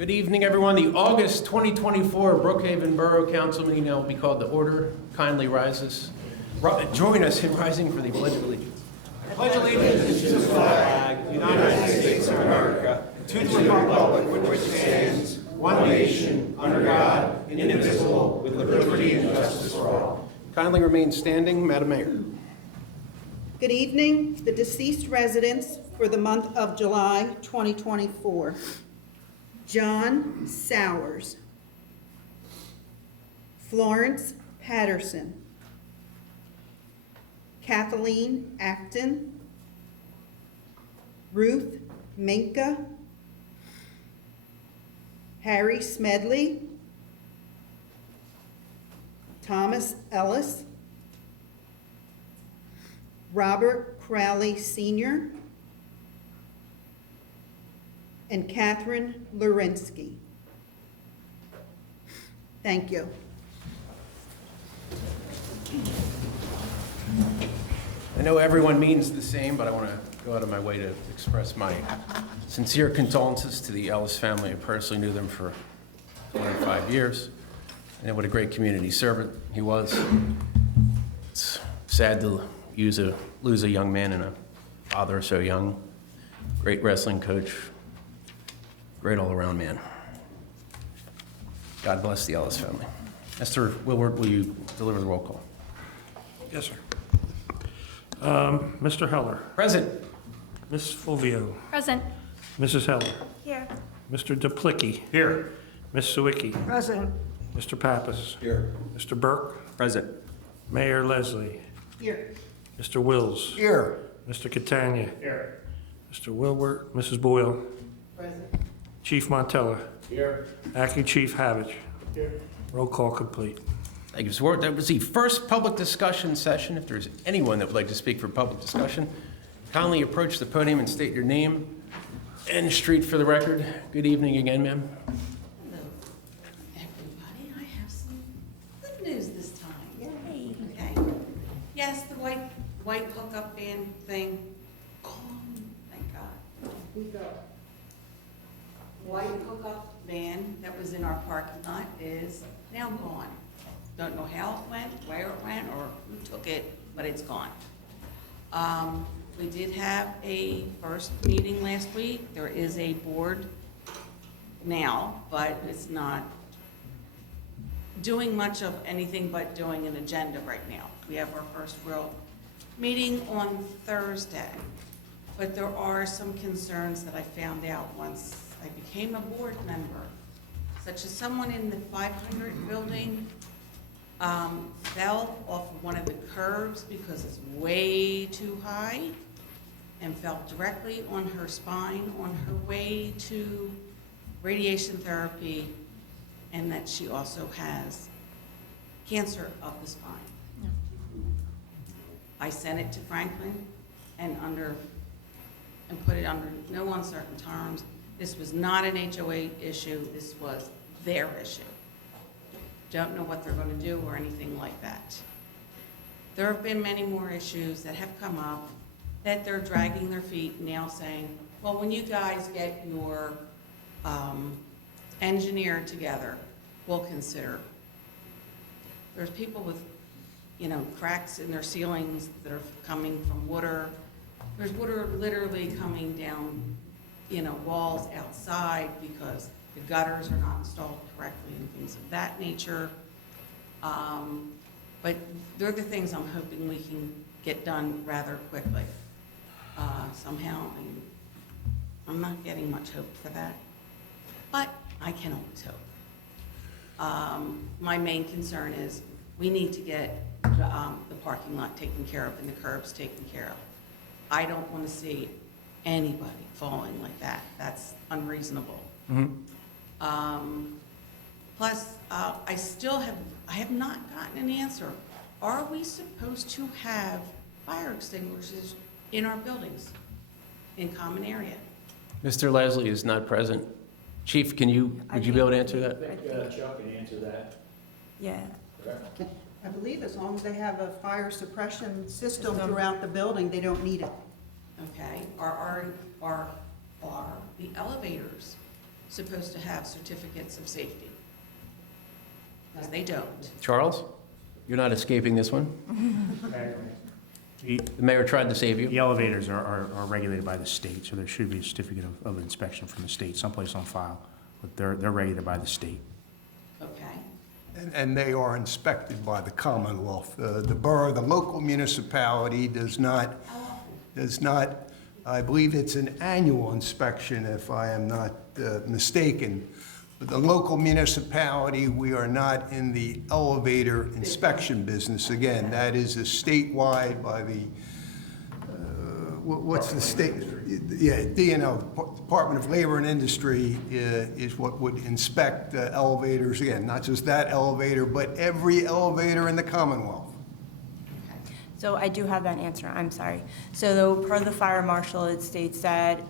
Good evening, everyone. The August 2024 Brookhaven Borough Council meeting now will be called to order. Kindly join us in rising for the Pledge of Allegiance. I pledge allegiance to the flag of the United States of America, to the republic which stands, one nation, under God, indivisible, with liberty and justice for all. Kindly remain standing, Madam Mayor. Good evening. The deceased residents for the month of July 2024. John Sowers, Florence Patterson, Kathleen Acton, Ruth Minka, Harry Smedley, Thomas Ellis, Robert Crowley Sr., and Catherine Lurinsky. Thank you. I know everyone means the same, but I want to go out of my way to express my sincere condolences to the Ellis family. I personally knew them for 25 years, and what a great community servant he was. It's sad to lose a young man and a father so young. Great wrestling coach, great all-around man. God bless the Ellis family. Mr. Wilward, will you deliver the roll call? Yes, sir. Mr. Heller. Present. Ms. Fulvio. Present. Mrs. Heller. Here. Mr. Duplicki. Here. Ms. Sawicki. Present. Mr. Pappas. Here. Mr. Burke. Present. Mayor Leslie. Here. Mr. Wills. Here. Mr. Catania. Here. Mr. Wilbert. Mrs. Boyle. Present. Chief Montella. Here. Acting Chief Havich. Here. Roll call complete. Thank you, Mr. Ward. That was the first public discussion session. If there's anyone that would like to speak for public discussion, kindly approach the podium and state your name and street for the record. Good evening again, ma'am. Hello, everybody. I have some good news this time. Yay. Okay. Yes, the white hookup band thing. Gone. Thank God. White hookup van that was in our parking lot is now gone. Don't know how it went, where it went, or who took it, but it's gone. We did have a first meeting last week. There is a board now, but it's not doing much of anything but doing an agenda right now. We have our first real meeting on Thursday, but there are some concerns that I found out once I became a board member, such as someone in the 500 building fell off of one of the curbs because it's way too high and fell directly on her spine on her way to radiation therapy, and that she also has cancer of the spine. I sent it to Franklin and put it under no uncertain terms. This was not an HOA issue, this was their issue. Don't know what they're going to do or anything like that. There have been many more issues that have come up that they're dragging their feet now saying, well, when you guys get your engineer together, we'll consider. There's people with, cracks in their ceilings that are coming from water. There's water literally coming down, walls outside because the gutters are not installed correctly and things of that nature. But they're the things I'm hoping we can get done rather quickly. Somehow, I'm not getting much hope for that, but I can always hope. My main concern is we need to get the parking lot taken care of and the curbs taken care of. I don't want to see anybody falling like that. That's unreasonable. Plus, I have not gotten an answer. Are we supposed to have fire extinguishers in our buildings, in common area? Mr. Leslie is not present. Chief, would you be able to answer that? I think Chuck can answer that. Yeah. I believe as long as they have a fire suppression system throughout the building, they don't need it. Okay, are the elevators supposed to have certificates of safety? Because they don't. Charles, you're not escaping this one. The mayor tried to save The you. elevators are regulated by the state, so there should be a certificate of inspection from the state, someplace on file, but they're regulated by the state. Okay. And they are inspected by the Commonwealth. The borough, the local municipality does not, I believe it's an annual inspection, if I am not mistaken. But the local municipality, we are not in the elevator inspection business. Again, that is a statewide by the, what's the state? Yeah, DNO, Department of Labor and Industry, is what would inspect elevators. Again, not just that elevator, but every elevator in the Commonwealth. So I do have that answer, I'm sorry. So though, per the fire marshal, it states that,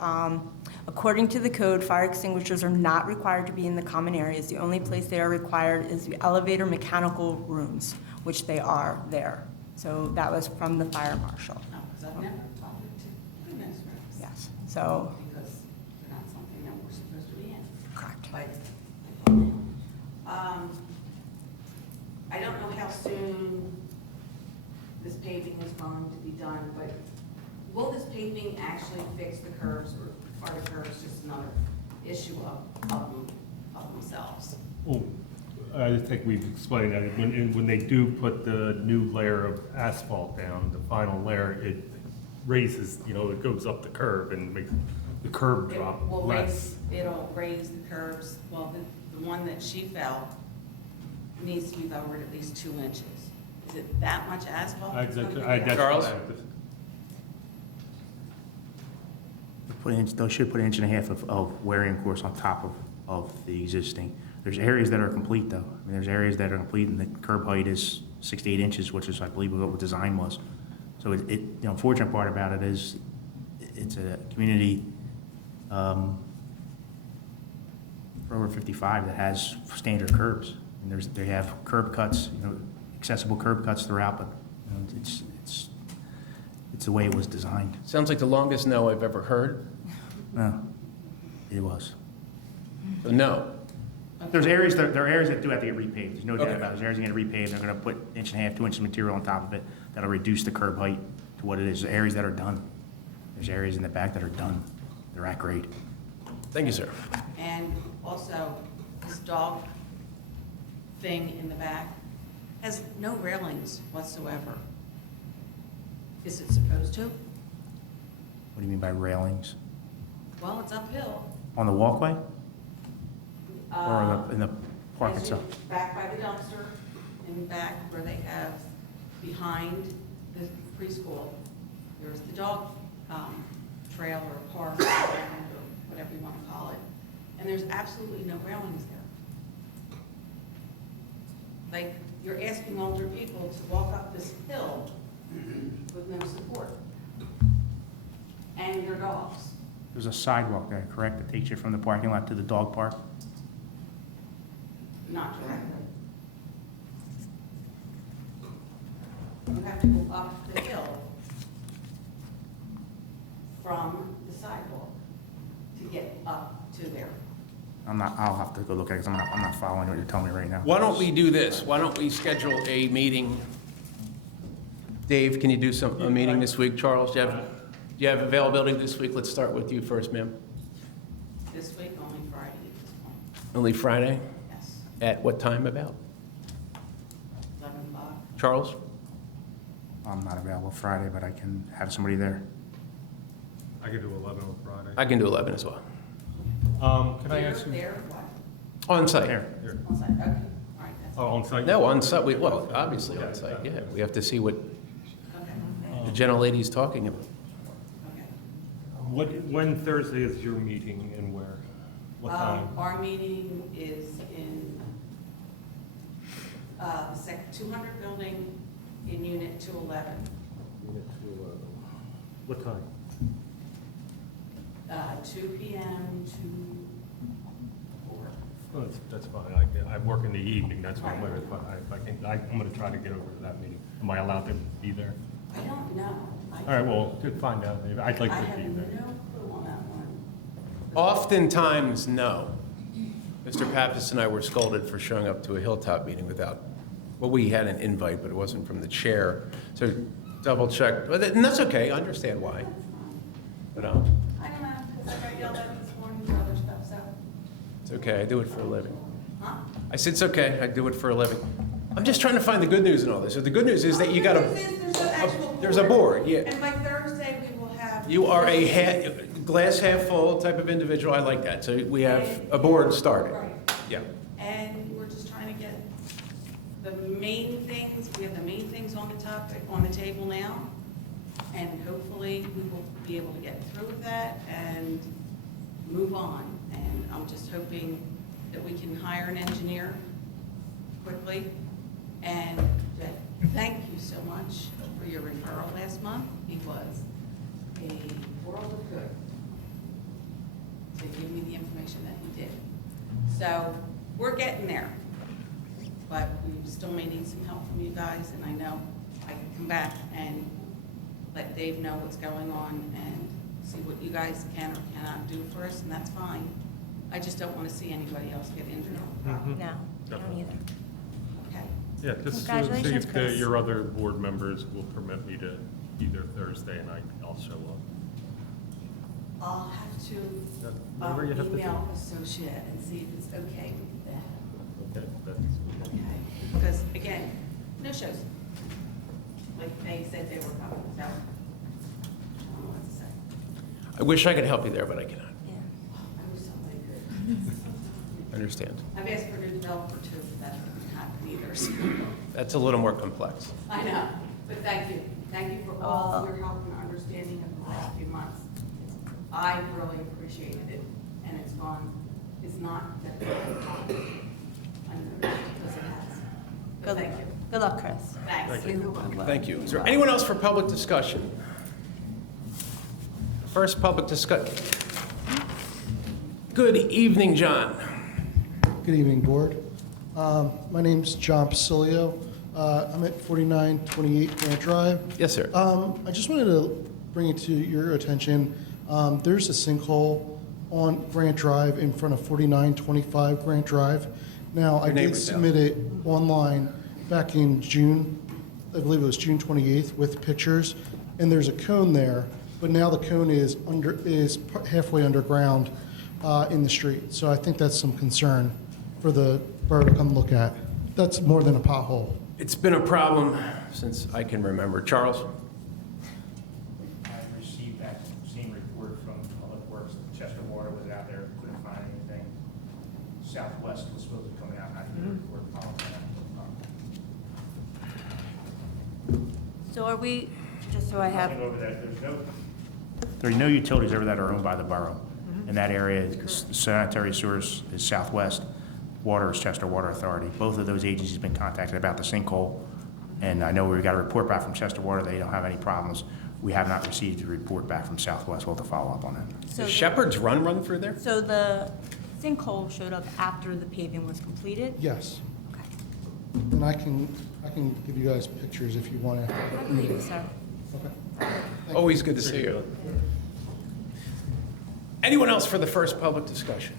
according to the code, fire extinguishers are not required to be in the common areas. The only place they are required is the elevator mechanical rooms, which they are there. So that was from the fire marshal. No, because I've never talked to goodness rooms. Yes, so, Because they're not something that we're supposed to be in. correct. But, I don't know how soon this paving is going to be done, but will this paving actually fix the curves, or are the curves just another issue of themselves? Well, I think we've explained that. When they do put the new layer of asphalt down, the final layer, it raises, it goes up the curve and makes the curb drop It will less. it'll raise the curves. Well, the one that she fell needs to be lowered at least 2 inches. Is it that much asphalt? that's gonna be there? Charles? They should put an inch and a half of wearing course on top of the existing. There's areas that are complete, though. I mean, there's areas that are complete, and the curb height is 6 to 8 inches, which is, I believe, what the design was. So the unfortunate part about it is, it's a community for over 55 that has standard curbs. And they have curb cuts, accessible curb cuts throughout, but it's the way it was designed. Sounds like the longest no I've ever heard. No, it was. So no. There are areas that do have to get repaved. There's no doubt Okay. about it. There's areas that get repaved. They're going to put 1.5 to 2 inches of material on top of it that'll reduce the curb height to what it is. There's areas that are done. There's areas in the back that are done. They're at grade. Thank you, sir. And also, this dog thing in the back has no railings whatsoever. Is it supposed to? What do you mean by railings? Well, it's uphill. On the walkway or Uh, in the park as you- itself? Back by the dumpster, in back where they have behind the preschool, there's the dog trail or park or whatever you want to call it. And there's absolutely no railings there. Like, you're asking older people to walk up this hill with no support. And their dogs. There's a sidewalk there, correct, that takes you from the parking lot to the dog park? Not directly. You have to go up the hill from the sidewalk to get up to there. I'll have to go look at it because I'm not following what you're telling me right now. Why don't we do this? Why don't we schedule a meeting? Dave, can you do a meeting this week? Charles, do you have availability this week? Let's start with you first, ma'am. This week, only Friday at this point. Only Friday? Yes, At what time about? 11 o'clock. Charles? I'm not available Friday, but I can have somebody there. I could do 11 on Friday. I can do 11 as well. Can I ask you? There, what? On site? There. On site, okay, all right, that's, Oh, on site? No, on site, well, obviously on site, yeah. We have to see what okay, the gentlelady's talking about. okay. When Thursday is your meeting and where? What time? Our meeting is in the 200 building in Unit 211. What time? 2 p.m. to 4. Oh, that's fine. I work in the evening, that's why I'm going to try to get over to that meeting. Am I allowed to be there? I don't know. All right, well, good, find out. Maybe I'd like I to have be there. no clue on that one. Oftentimes, no. Mr. Pappas and I were scolded for showing up to a Hilltop meeting without, well, we had an invite, but it wasn't from the chair. So double check, and that's okay, I understand why. But I don't know, because I got yelled at this morning for other stuff, so. it's okay, I do it for a living. Huh? I said it's okay, I do it for a living. I'm just trying to find the good news in all this. So the good news is that you got There's a board, yeah. And by Thursday, we will have. You are a glass half full type of individual, I like that. So we have a board started. Right. Yeah. And we're just trying to get the main things, we have the main things on the topic, on the table now. And hopefully, we will be able to get through with that and move on. And I'm just hoping that we can hire an engineer quickly. And thank you so much for your referral last month. He was a world of good to give me the information that he did. So we're getting there, but we still may need some help from you guys, and I know I can come back and let Dave know what's going on and see what you guys can or cannot do for us, and that's fine. I just don't want to see anybody else get injured on the property. No, I don't either. Okay? Yeah, just see Congratulations, if Chris. your other board members will permit me to either Thursday night, I'll show up. I'll have to Whatever you have to do. email associate and see if it's okay with that. Okay, that's, Okay, because again, no shows. Like they said they were coming, so I don't know what to say. I wish I could help you there, but I cannot. Yeah. I wish somebody could. I understand. I've asked for a new developer too, but that didn't happen either, so. That's a little more complex. I know, but thank you. Thank you for all your help and understanding in the last few months. I really appreciated it, and it's not that bad. I know, because it has. But Good thank you. Good luck, Chris. Thanks. Thank you. Is there anyone else for public discussion? First public discussion. Good evening, John. Good evening, Board. My name's John Pasilio. I'm at 4928 Grant Drive. Yes, sir. I just wanted to bring it to your attention. There's a sinkhole on Grant Drive in front of 4925 Grant Drive. Now, I did neighbor's house. submit it online back in June, I believe it was June 28th, with pictures, and there's a cone there, but now the cone is halfway underground in the street. So I think that's some concern for the borough to come look at. That's more than a pothole. It's been a problem since I can remember. Charles? I received that same report from Public Works. Chester Water was out there, couldn't find anything. Southwest was supposed to be coming out, I didn't report following that. So are we, just so I have, Over that, there are no utilities over that are owned by the borough. In that area, sanitary sewers is Southwest, water is Chester Water Authority. Both of those agencies have been contacted about the sinkhole, and I know we got a report back from Chester Water, they don't have any problems. We have not received a report back from Southwest, we'll have to follow up on that. so Does Shepherd's run through there? so the sinkhole showed up after the paving was completed? Yes, Okay. and I can give you guys pictures if you want to. Please, sir. Okay. Always good to see you. Anyone else for the first public discussion?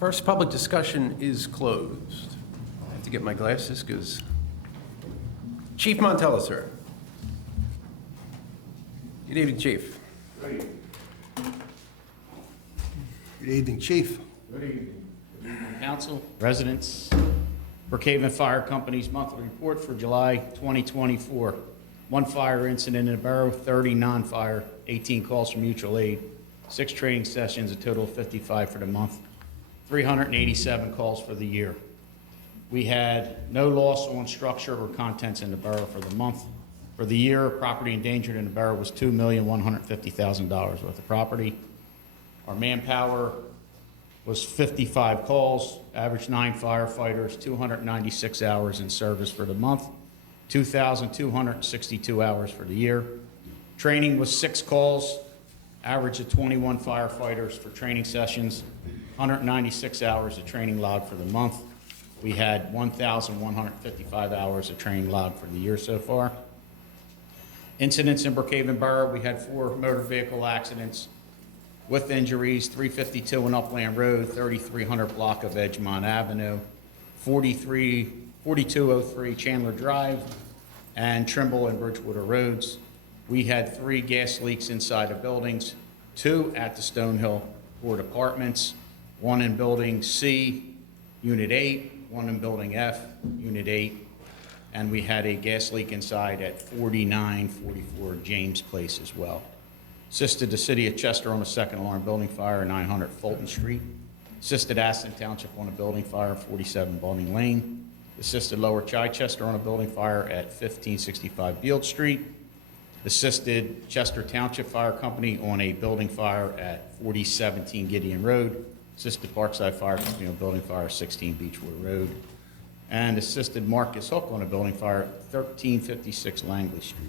First public discussion is closed. I have to get my glasses because Chief Montella, sir. Good evening, Chief. Good evening, Chief. Council, residents, Brookhaven Fire Company's monthly report for July 2024. 1 fire incident in the borough, 30 non-fire, 18 calls for mutual aid, 6 training sessions, a total of 55 for the month, 387 calls for the year. We had no loss on structure or contents in the borough for the month. For the year, property endangered in the borough was $2,150,000 worth of property. Our manpower was 55 calls, average 9 firefighters, 296 hours in service for the month, 2,262 hours for the year. Training was 6 calls, average of 21 firefighters for training sessions, 196 hours of training log for the month. We had 1,155 hours of training log for the year so far. Incidents in Brookhaven Borough, we had 4 motor vehicle accidents. with injuries, 352 on Upland Road, 3300 block of Edgemont Avenue, 4203 Chandler Drive, and Trimble and Bridgewater Roads. We had 3 gas leaks inside of buildings, 2 at the Stonehill Ford Apartments, 1 in Building C, Unit 8, 1 in Building F, Unit 8, and we had a gas leak inside at 4944 James Place as well. Assisted the City of Chester on a second alarm building fire, 900 Fulton Street. Assisted Aston Township on a building fire, 47 Balding Lane. Assisted Lower Chichester on a building fire at 1565 Beald Street. Assisted Chester Township Fire Company on a building fire at 4017 Gideon Road. Assisted Parkside Fire Company on a building fire, 16 Beechwood Road. And assisted Marcus Hook on a building fire, 1356 Langley Street.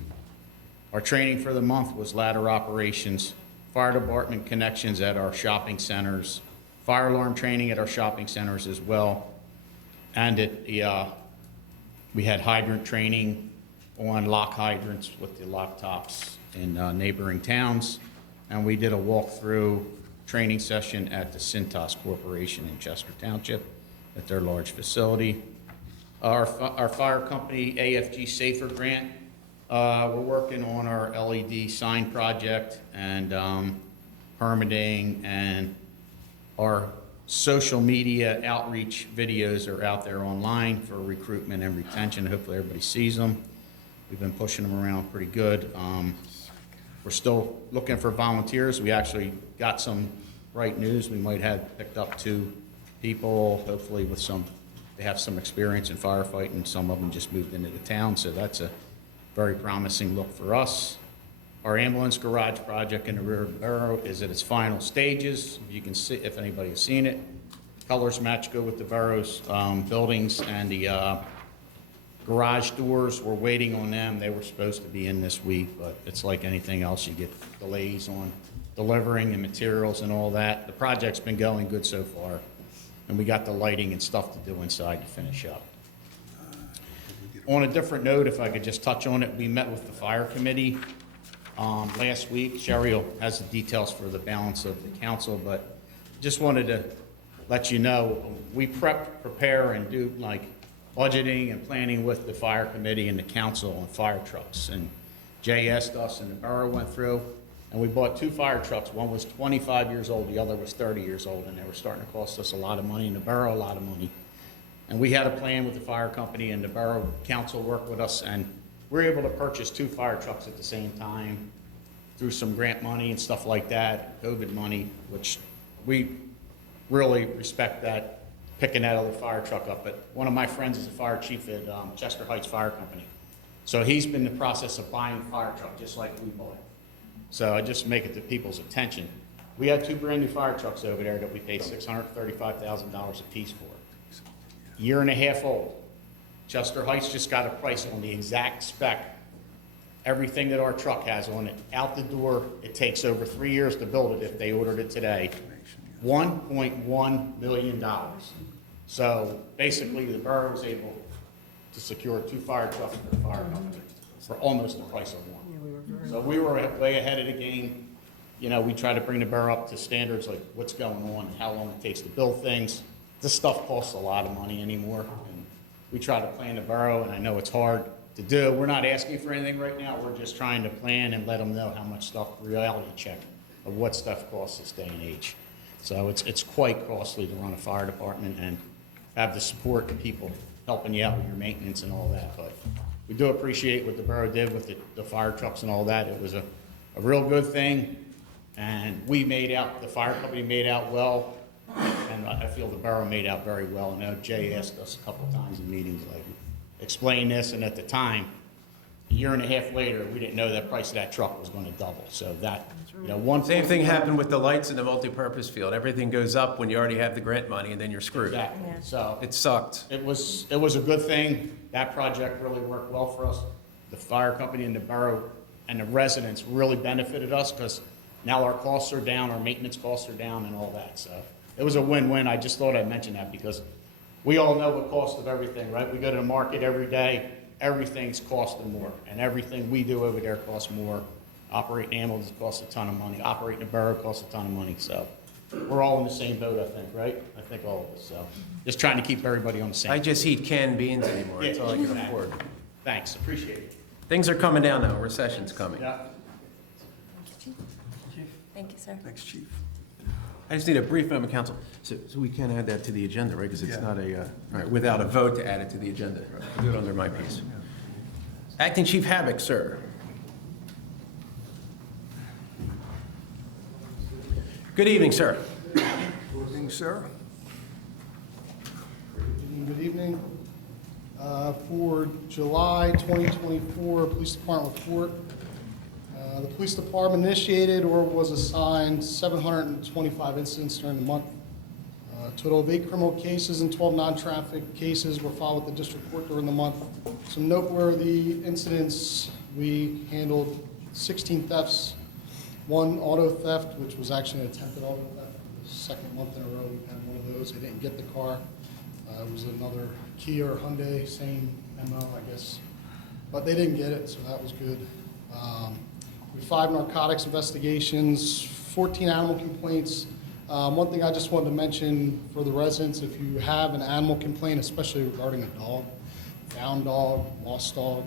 Our training for the month was ladder operations, fire department connections at our shopping centers, fire alarm training at our shopping centers as well. And we had hydrant training on lock hydrants with the lock tops in neighboring towns. And we did a walkthrough training session at the Cintas Corporation in Chester Township at their large facility. Our fire company, AFG Safer Grant, we're working on our LED sign project and permitting, and our social media outreach videos are out there online for recruitment and retention. Hopefully everybody sees them. We've been pushing them around pretty good. We're still looking for volunteers. We actually got some bright news. We might have picked up 2 people, hopefully with they have some experience in firefighting. Some of them just moved into the town, so that's a very promising look for us. Our ambulance garage project in the rear of the borough is at its final stages. You can see, if anybody has seen it, colors match good with the borough's buildings, and the garage doors, we're waiting on them. They were supposed to be in this week, but it's like anything else. You get delays on delivering and materials and all that. The project's been going good so far, and we got the lighting and stuff to do inside to finish up. On a different note, if I could just touch on it, we met with the fire committee last week. Sherry has the details for the balance of the council, but just wanted to let you know, we prepare and do like budgeting and planning with the fire committee and the council on fire trucks. And Jay asked us, and the borough went through, and we bought 2 fire trucks. One was 25 years old, the other was 30 years old, and they were starting to cost us a lot of money, and the borough a lot of money. And we had a plan with the fire company, and the borough council worked with us, and we were able to purchase 2 fire trucks at the same time through some grant money and stuff like that, COVID money, which we really respect that, picking that other fire truck up. But one of my friends is a fire chief at Chester Heights Fire Company. So he's been in the process of buying a fire truck just like we bought. So I just make it to people's attention. We had 2 brand new fire trucks over there that we paid $635,000 a piece for. Year and a half old. Chester Heights just got a price on the exact spec, everything that our truck has on it. Out the door, it takes over 3 years to build it if they ordered it today. $1.1 million. So basically the borough was able to secure 2 fire trucks for the fire company for almost the price of 1. So we were way ahead of the game. You know, we try to bring the borough up to standards like what's going on, how long it takes to build things. This stuff costs a lot of money anymore, and we try to plan the borough, and I know it's hard to do. We're not asking for anything right now. We're just trying to plan and let them know how much stuff, reality check of what stuff costs this day and age. So it's quite costly to run a fire department and have the support of people helping you out with your maintenance and all that. But we do appreciate what the borough did with the fire trucks and all that. It was a real good thing, and we made out, the fire company made out well. And I feel the borough made out very well. I know Jay asked us a couple times in meetings, like, explain this, and at the time, a year and a half later, we didn't know that price of that truck was going to double. So that, you know, Same thing happened with the lights in the multipurpose field. Everything goes up when you already have the grant money, and then you're screwed. Exactly. Yeah. So It sucked. it was a good thing. That project really worked well for us. The fire company and the borough and the residents really benefited us because now our costs are down, our maintenance costs are down, and all that. So it was a win-win. I just thought I'd mention that because we all know the cost of everything, right? We go to the market every day. Everything's costing more, and everything we do over there costs more. Operating animals costs a ton of money. Operating a borough costs a ton of money, so we're all in the same boat, I think, right? I think all of us, so just trying to keep everybody on the same. I just eat canned beans anymore. That's all I can afford. Thanks, appreciate it. Things are coming down now. Recession's coming. Yeah. Thank you, sir. Thanks, Chief. I just need a brief member council. So we can't add that to the agenda, right? Because it's Yeah. not a, all right, without a vote to add it to the agenda. I'll do it under my piece. Acting Chief Havoc, sir. Good evening, sir. Good evening, sir. Good evening. For July 2024 Police Department report, the police department initiated or was assigned 725 incidents during the month. A total of 8 criminal cases and 12 non-traffic cases were filed with the district court during the month. Some noteworthy incidents: we handled 16 thefts, 1 auto theft, which was actually an attempted auto theft. The second month in a row we had one of those. They didn't get the car. It was another Kia or Hyundai, same MO, I guess. But they didn't get it, so that was good. We 5 narcotics investigations, 14 animal complaints. One thing I just wanted to mention for the residents: if you have an animal complaint, especially regarding a dog, found dog, lost dog,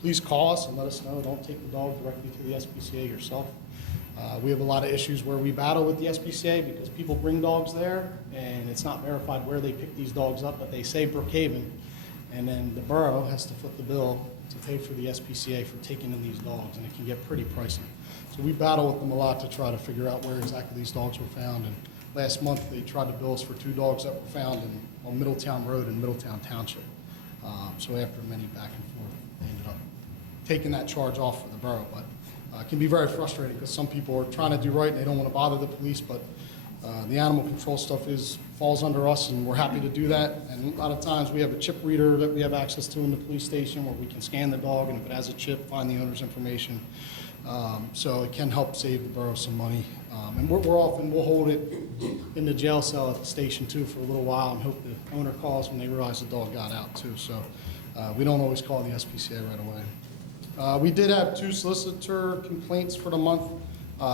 please call us and let us know. Don't take the dog directly to the SPCA yourself. We have a lot of issues where we battle with the SPCA because people bring dogs there and it's not verified where they pick these dogs up, but they say Brookhaven, and then the borough has to foot the bill to pay for the SPCA for taking in these dogs, and it can get pretty pricey. So we battle with them a lot to try to figure out where exactly these dogs were found. And last month they tried to bill us for 2 dogs that were found on Middletown Road in Middletown Township. So after many back and forth, they ended up taking that charge off for the borough. But it can be very frustrating because some people are trying to do right and they don't want to bother the police, but the animal control stuff falls under us, and we're happy to do that. And a lot of times we have a chip reader that we have access to in the police station where we can scan the dog, and if it has a chip, find the owner's information. So it can help save the borough some money. And we'll hold it in the jail cell at the station too for a little while and hope the owner calls when they realize the dog got out too. So we don't always call the SPCA right away. We did have 2 solicitor complaints for the month.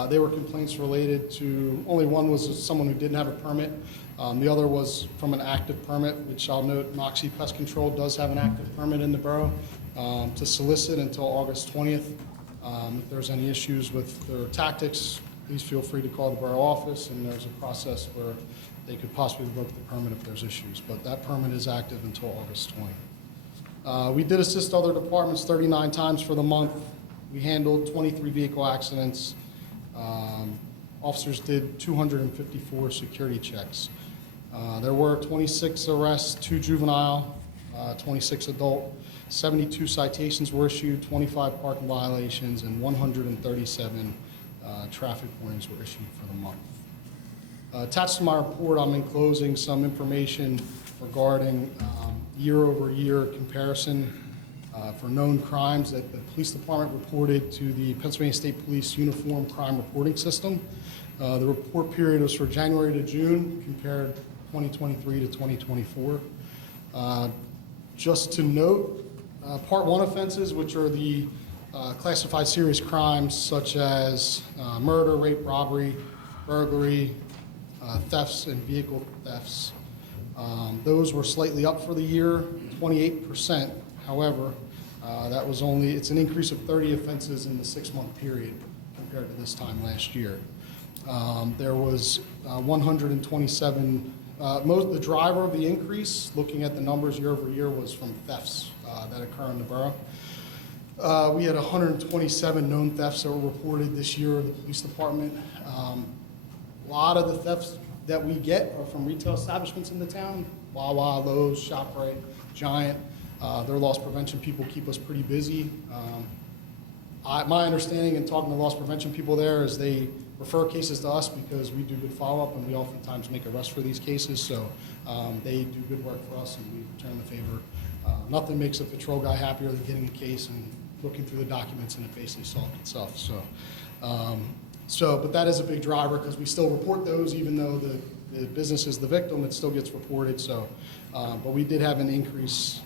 They were complaints related to, only one was someone who didn't have a permit. The other was from an active permit, which I'll note Moxie Pest Control does have an active permit in the borough to solicit until August 20th. If there's any issues with their tactics, please feel free to call the borough office, and there's a process where they could possibly revoke the permit if there's issues. But that permit is active until August 20th. We did assist other departments 39 times for the month. We handled 23 vehicle accidents. Officers did 254 security checks. There were 26 arrests, 2 juvenile, 26 adult, 72 citations were issued, 25 parking violations, and 137 traffic warnings were issued for the month. Attached to my report, I'm enclosing some information regarding year-over-year comparison for known crimes that the police department reported to the Pennsylvania State Police Uniform Crime Reporting System. The report period was for January to June, compared 2023 to 2024. Just to note, Part 1 offenses, which are the classified serious crimes such as murder, rape, robbery, burglary, thefts, and vehicle thefts, those were slightly up for the year, 28%. However, it's an increase of 30 offenses in the 6-month period compared to this time last year. There was 127, the driver of the increase, looking at the numbers year over year, was from thefts that occur in the borough. We had 127 known thefts that were reported this year in the police department. A lot of the thefts that we get are from retail establishments in the town: Wawa, Lowe's, ShopRite, Giant. Their loss prevention people keep us pretty busy. My understanding in talking to loss prevention people there is they refer cases to us because we do good follow-up and we oftentimes make arrests for these cases. So they do good work for us and we return the favor. Nothing makes a patrol guy happier than getting a case and looking through the documents and it basically solved itself. But that is a big driver because we still report those even though the business is the victim, it still gets reported. So, but we did have an increase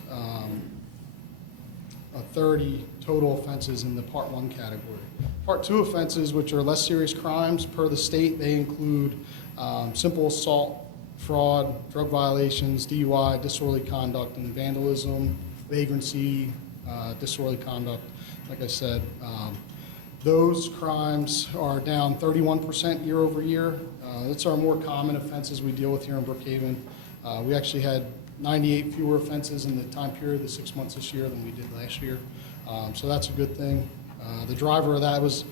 30 total offenses in the Part 1 category. Part 2 offenses, which are less serious crimes per the state, they include simple assault, fraud, drug violations, DUI, disorderly conduct, and vandalism, vagrancy, disorderly conduct. Like I said, those crimes are down 31% year over year. That's our more common offenses we deal with here in Brookhaven. We actually had 98 fewer offenses in the time period, the 6 months this year, than we did last year. So that's a good thing. The driver of that was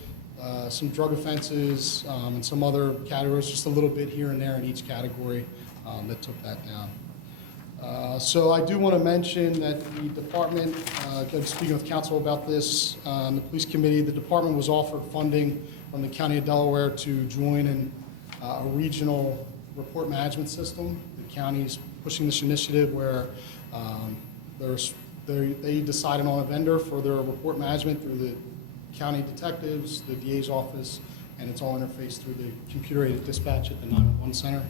some drug offenses and some other categories, just a little bit here and there in each category that took that down. So I do want to mention that the department, again, speaking with council about this, the police committee, the department was offered funding from the County of Delaware to join in a regional report management system. The county's pushing this initiative where they decided on a vendor for their report management through the county detectives, the DA's office, and it's all interfaced through the computer-aided dispatch at the 911 center.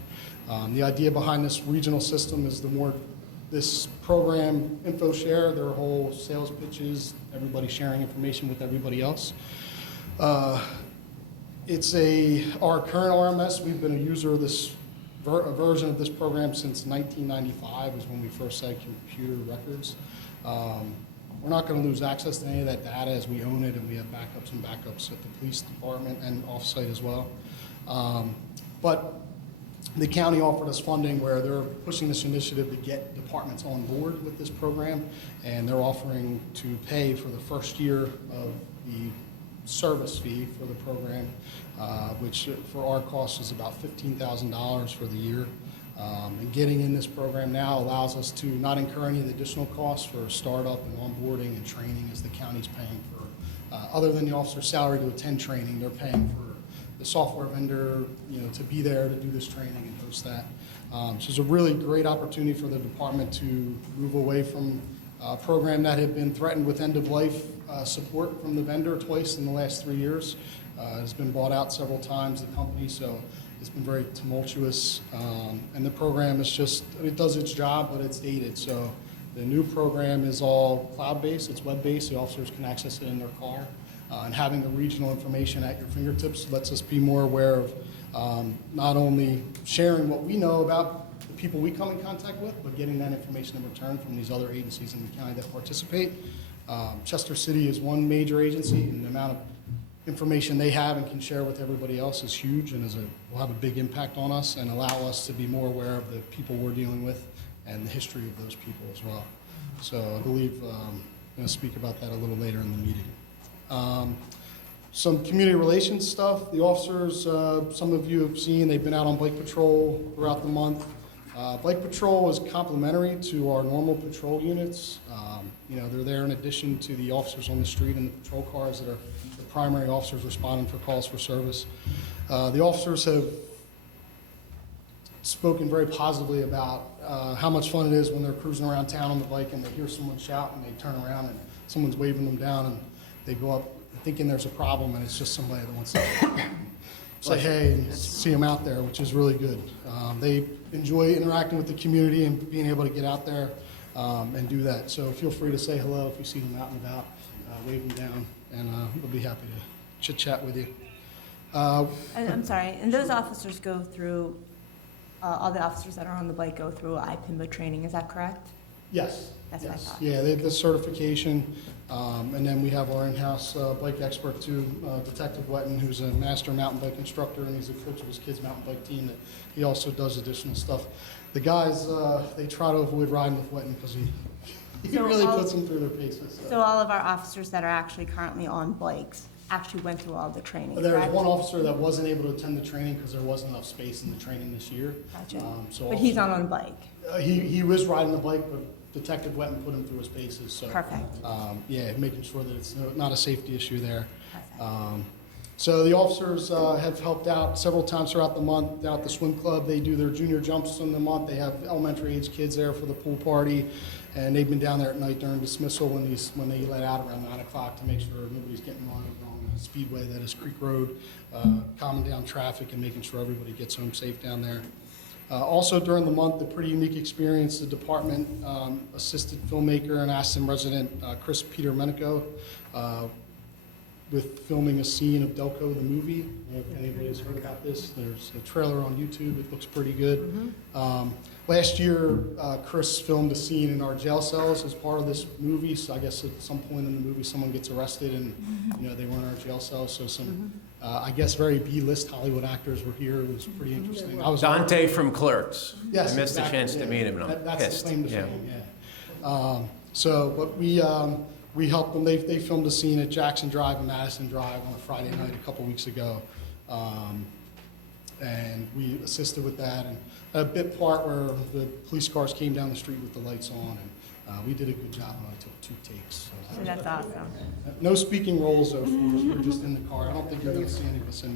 The idea behind this regional system is the more this program info share, their whole sales pitches, everybody sharing information with everybody else. It's our current RMS, we've been a user of this version of this program since 1995 is when we first had computer records. We're not going to lose access to any of that data as we own it, and we have backups and backups at the police department and offsite as well. But the county offered us funding where they're pushing this initiative to get departments on board with this program, and they're offering to pay for the first year of the service fee for the program, which for our cost is about $15,000 for the year. And getting in this program now allows us to not incur any of the additional costs for startup and onboarding and training as the county's paying for, other than the officer's salary to attend training, they're paying for the software vendor, to be there to do this training and host that. So it's a really great opportunity for the department to move away from a program that had been threatened with end-of-life support from the vendor twice in the last 3 years. It's been bought out several times, the company, so it's been very tumultuous. And the program is it does its job, but it's dated. So the new program is all cloud-based, it's web-based, the officers can access it in their car. And having the regional information at your fingertips lets us be more aware of not only sharing what we know about the people we come in contact with, but getting that information in return from these other agencies in the county that participate. Chester City is one major agency, and the amount of information they have and can share with everybody else is huge and will have a big impact on us and allow us to be more aware of the people we're dealing with and the history of those people as well. So I believe I'm going to speak about that a little later in the meeting. Some community relations stuff. The officers, some of you have seen, they've been out on bike patrol throughout the month. Bike patrol is complementary to our normal patrol units. They're there in addition to the officers on the street and the patrol cars that are the primary officers responding for calls for service. The officers have spoken very positively about how much fun it is when they're cruising around town on the bike and they hear someone shout and they turn around and someone's waving them down and they go up thinking there's a problem and it's just somebody that wants to say hey and see them out there, which is really good. They enjoy interacting with the community and being able to get out there and do that. So feel free to say hello if you see them out and about, wave them down, and we'll be happy to chit-chat with you. I'm sorry, and those officers go through, all the officers that are on the bike go through IPIMBA training, is that correct? Yes. That's what I thought. Yeah, they have the certification, and then we have our in-house bike expert too, Detective Wetton, who's a master mountain bike instructor, and he's a coach of his kids' mountain bike team. That he also does additional stuff. The guys, they try to avoid riding with Wetton because he really puts them through their paces. So all of our officers that are actually currently on bikes actually went through all the training, There was correct? one officer that wasn't able to attend the training because there wasn't enough space in the training this year. Gotcha. So But he's not on a bike. He was riding the bike, but Detective Wetton put him through his paces. So, Perfect. yeah, making sure that it's not a safety issue there. Perfect. So the officers have helped out several times throughout the month. Down at the swim club, they do their junior jumps in the month. They have elementary age kids there for the pool party, and they've been down there at night during dismissal when they let out around 9 o'clock to make sure nobody's getting run over on the speedway that is Creek Road, calming down traffic and making sure everybody gets home safe down there. Also during the month, a pretty unique experience, the department assisted filmmaker and Aston resident Chris Peter Menico with filming a scene of Delco the movie. I don't know if anybody has heard about this. There's a trailer on YouTube. It looks pretty good. Last year, Chris filmed a scene in our jail cells as part of this movie. So I guess at some point in the movie, someone gets arrested and they run our jail cells. So some, I guess, very B-list Hollywood actors were here. It was pretty interesting. I was Dante from Clerks. Yes, I missed exactly, a chance to yeah. meet him, and I'm That's pissed. the claim to Yeah. fame, yeah. But we helped them. They filmed a scene at Jackson Drive and Madison Drive on a Friday night a couple weeks ago. And we assisted with that. And a bit part where the police cars came down the street with the lights on. And we did a good job. And I took 2 takes. So that's awesome. No speaking roles, though, for us. We're just in the car. I don't think you're going to see any of us in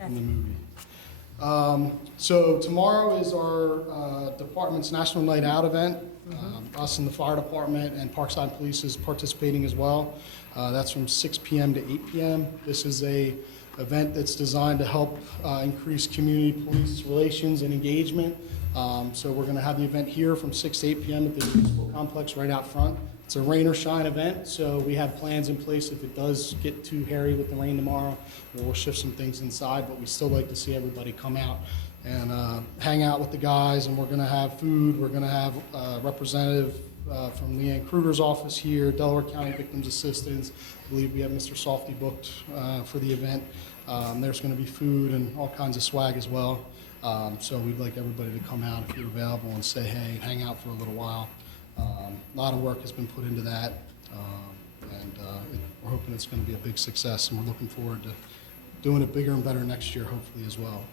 the movie. So tomorrow is our department's National Night Out event. Us and the fire department and Parkside Police is participating as well. That's from 6 p.m. to 8 p.m. This is a event that's designed to help increase community police relations and engagement. So we're going to have the event here from 6 to 8 p.m. at the municipal complex right out front. It's a rain or shine event, so we have plans in place. If it does get too hairy with the rain tomorrow, we'll shift some things inside, but we still like to see everybody come out and hang out with the guys, and we're going to have food. We're going to have a representative from Leanne Kruger's office here, Delaware County Victims Assistance. I believe we have Mr. Softy booked for the event. There's going to be food and all kinds of swag as well. So we'd like everybody to come out if you're available and say hey, hang out for a little while. A lot of work has been put into that, we're hoping it's going to be a big success, and we're looking forward to doing it bigger and better next year, hopefully, as well.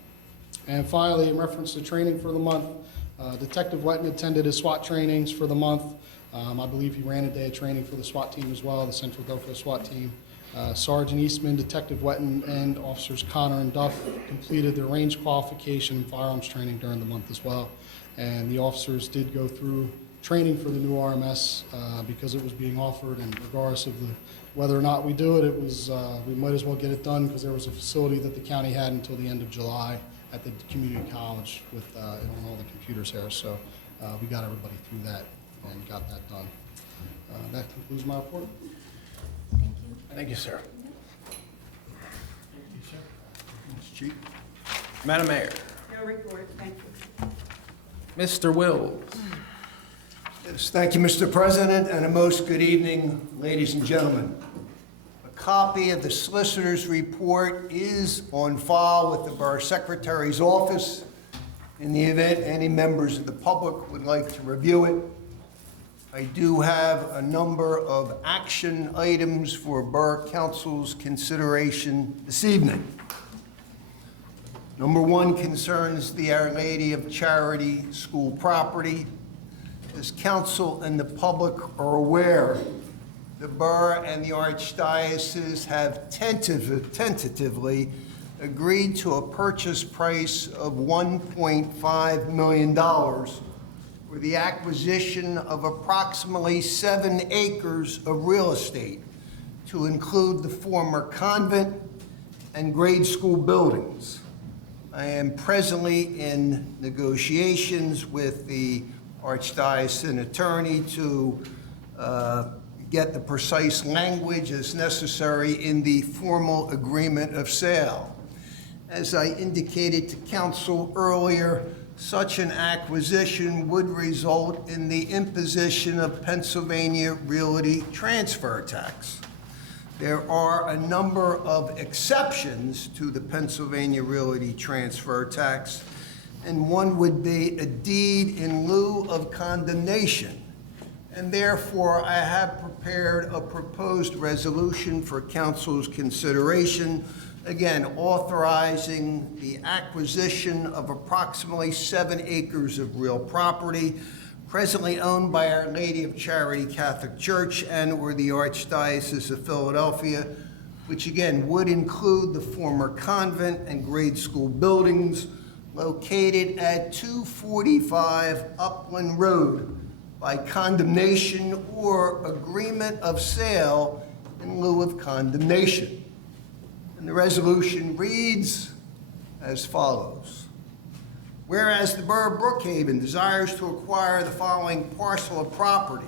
And finally, in reference to training for the month, Detective Wetton attended his SWAT trainings for the month. I believe he ran a day of training for the SWAT team as well, the Central Delco SWAT team. Sergeant Eastman, Detective Wetton, and Officers Connor and Duff completed their range qualification and firearms training during the month as well. And the officers did go through training for the new RMS because it was being offered, and regardless of whether or not we do it, we might as well get it done because there was a facility that the county had until the end of July at the community college with on all the computers there. So we got everybody through that and got that done. That concludes my report. Thank you, sir. Thanks, Chief. Madam Mayor, No report, thank you. Mr. Wills. Yes, thank you, Mr. President, and a most good evening, ladies and gentlemen. A copy of the solicitor's report is on file with the Borough Secretary's office. In the event any members of the public would like to review it, I do have a number of action items for Borough Council's consideration this evening. Number 1 concerns the Our Lady of Charity school property. As council and the public are aware, the borough and the archdiocese have tentatively agreed to a purchase price of $1.5 million for the acquisition of approximately 7 acres of real estate to include the former convent and grade school buildings. I am presently in negotiations with the archdiocesan attorney to get the precise language as necessary in the formal agreement of sale. As I indicated to council earlier, such an acquisition would result in the imposition of Pennsylvania realty transfer tax. There are a number of exceptions to the Pennsylvania realty transfer tax, and one would be a deed in lieu of condemnation. And therefore, I have prepared a proposed resolution for council's consideration, again, authorizing the acquisition of approximately 7 acres of real property presently owned by Our Lady of Charity Catholic Church and/or the Archdiocese of Philadelphia, which again would include the former convent and grade school buildings located at 245 Upland Road by condemnation or agreement of sale in lieu of condemnation. And the resolution reads as follows. Whereas the Borough of Brookhaven desires to acquire the following parcel of property,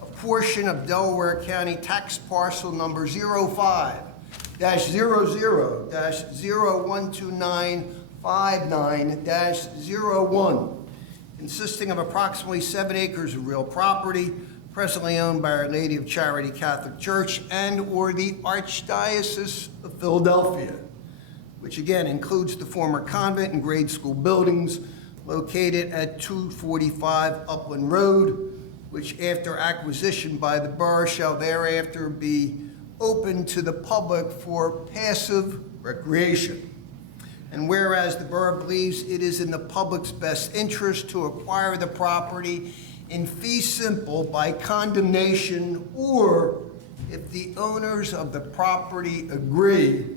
a portion of Delaware County tax parcel number 05-00-012959-01, consisting of approximately 7 acres of real property, presently owned by Our Lady of Charity Catholic Church and/or the Archdiocese of Philadelphia, which again includes the former convent and grade school buildings located at 245 Upland Road, which after acquisition by the borough shall thereafter be open to the public for passive recreation. And whereas the borough believes it is in the public's best interest to acquire the property in fee simple by condemnation, or if the owners of the property agree,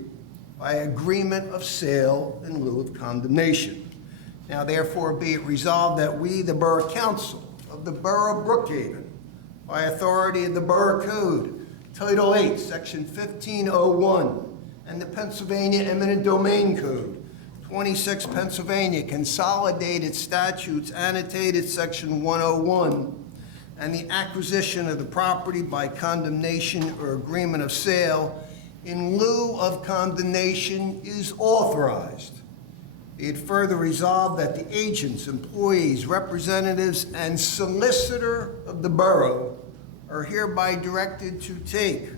by agreement of sale in lieu of condemnation. Now therefore be it resolved that we, the Borough Council of the Borough of Brookhaven, by authority of the Borough Code, Title 8, Section 1501, and the Pennsylvania Eminent Domain Code, 26 Pennsylvania Consolidated Statutes, annotated Section 101, and the acquisition of the property by condemnation or agreement of sale in lieu of condemnation is authorized. Be it further resolved that the agents, employees, representatives, and solicitor of the borough are hereby directed to take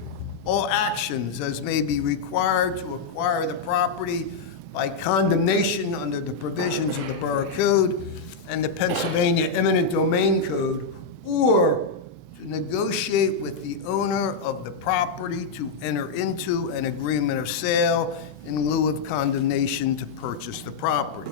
all actions as may be required to acquire the property by condemnation under the provisions of the Borough Code and the Pennsylvania Eminent Domain Code, or to negotiate with the owner of the property to enter into an agreement of sale in lieu of condemnation to purchase the property.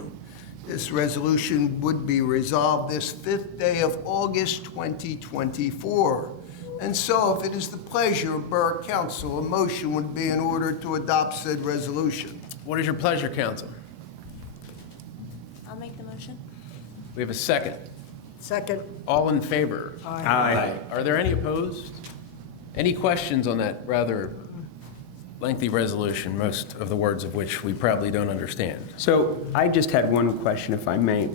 This resolution would be resolved this 5th day of August 2024. And so, if it is the pleasure of Borough Council, a motion would be in order to adopt said resolution. What is your pleasure, council? I'll make the motion. We have a second. Second. All in favor? Aye. Are there any opposed? Any questions on that rather lengthy resolution, most of the words of which we probably don't understand? So I just had one question, if I may.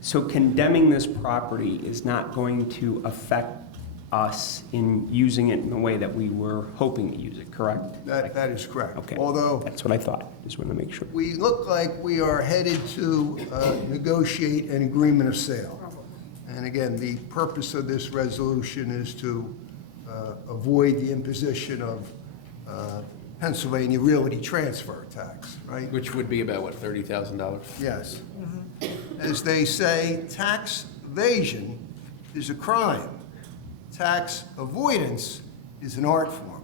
So condemning this property is not going to affect us in using it in the way that we were hoping to use it, correct? That is correct. Okay. Although That's what I thought. Just wanted to make sure. we look like we are headed to negotiate an agreement of sale. And again, the purpose of this resolution is to avoid the imposition of Pennsylvania realty transfer tax, right? Which would be about, what, $30,000? Yes. As they say, tax evasion is a crime. Tax avoidance is an art form.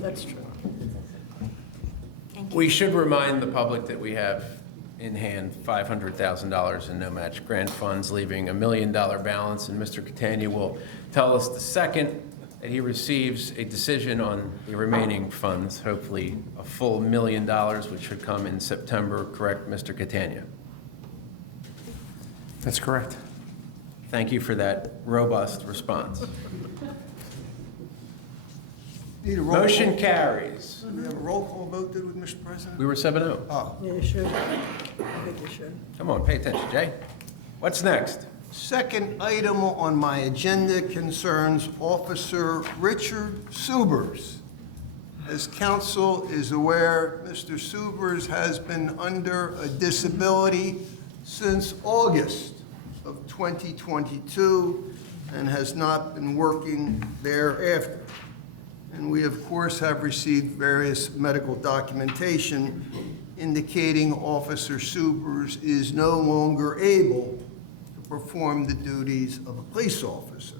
That's true. We should remind the public that we have in hand $500,000 in no-match grant funds, leaving $1 million balance, and Mr. Catania will tell us the second that he receives a decision on the remaining funds, hopefully a full $1 million, which should come in September, correct, Mr. Catania? That's correct. Thank you for that robust response. Need a roll call? Motion carries. We have a roll call vote, did we, Mr. President? We were 7-0. Oh. Yeah, you should. I think you should. Come on, pay attention, Jay. What's next? Second item on my agenda concerns Officer Richard Subers. As council is aware, Mr. Subers has been under a disability since August of 2022 and has not been working thereafter. And we, of course, have received various medical documentation indicating Officer Subers is no longer able to perform the duties of a police officer.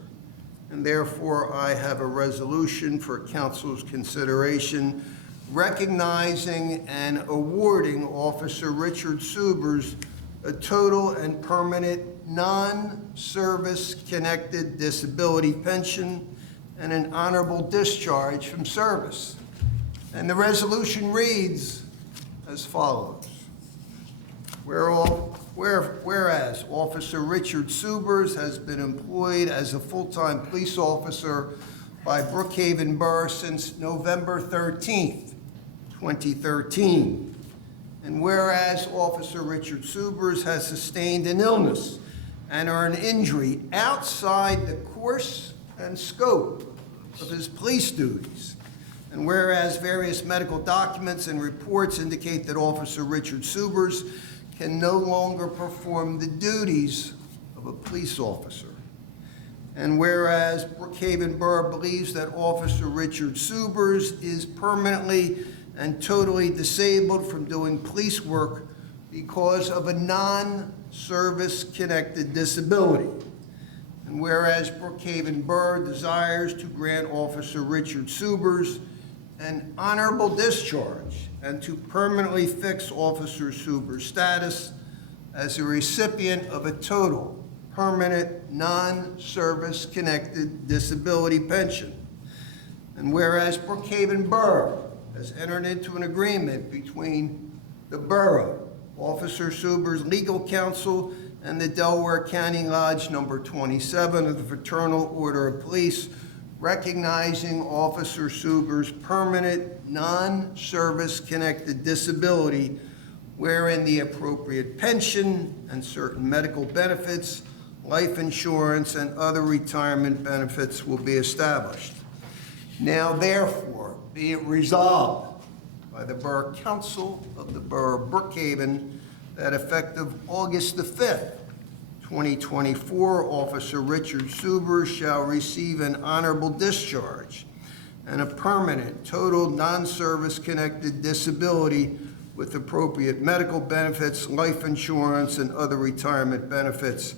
And therefore, I have a resolution for council's consideration recognizing and awarding Officer Richard Subers a total and permanent non-service connected disability pension and an honorable discharge from service. And the resolution reads as follows. Whereas Officer Richard Subers has been employed as a full-time police officer by Brookhaven Borough since November 13th, 2013. And whereas Officer Richard Subers has sustained an illness and or an injury outside the course and scope of his police duties. And whereas various medical documents and reports indicate that Officer Richard Subers can no longer perform the duties of a police officer. And whereas Brookhaven Borough believes that Officer Richard Subers is permanently and totally disabled from doing police work because of a non-service connected disability. And whereas Brookhaven Borough desires to grant Officer Richard Subers an honorable discharge and to permanently fix Officer Subers' status as a recipient of a total, permanent, non-service connected disability pension. And whereas Brookhaven Borough has entered into an agreement between the borough, Officer Subers' legal counsel, and the Delaware County Lodge number 27 of the Fraternal Order of Police, recognizing Officer Subers' permanent, non-service connected disability, wherein the appropriate pension and certain medical benefits, life insurance, and other retirement benefits will be established. Now therefore, be it resolved by the Borough Council of the Borough of Brookhaven that effective August the 5th, 2024, Officer Richard Subers shall receive an honorable discharge and a permanent, total, non-service connected disability with appropriate medical benefits, life insurance, and other retirement benefits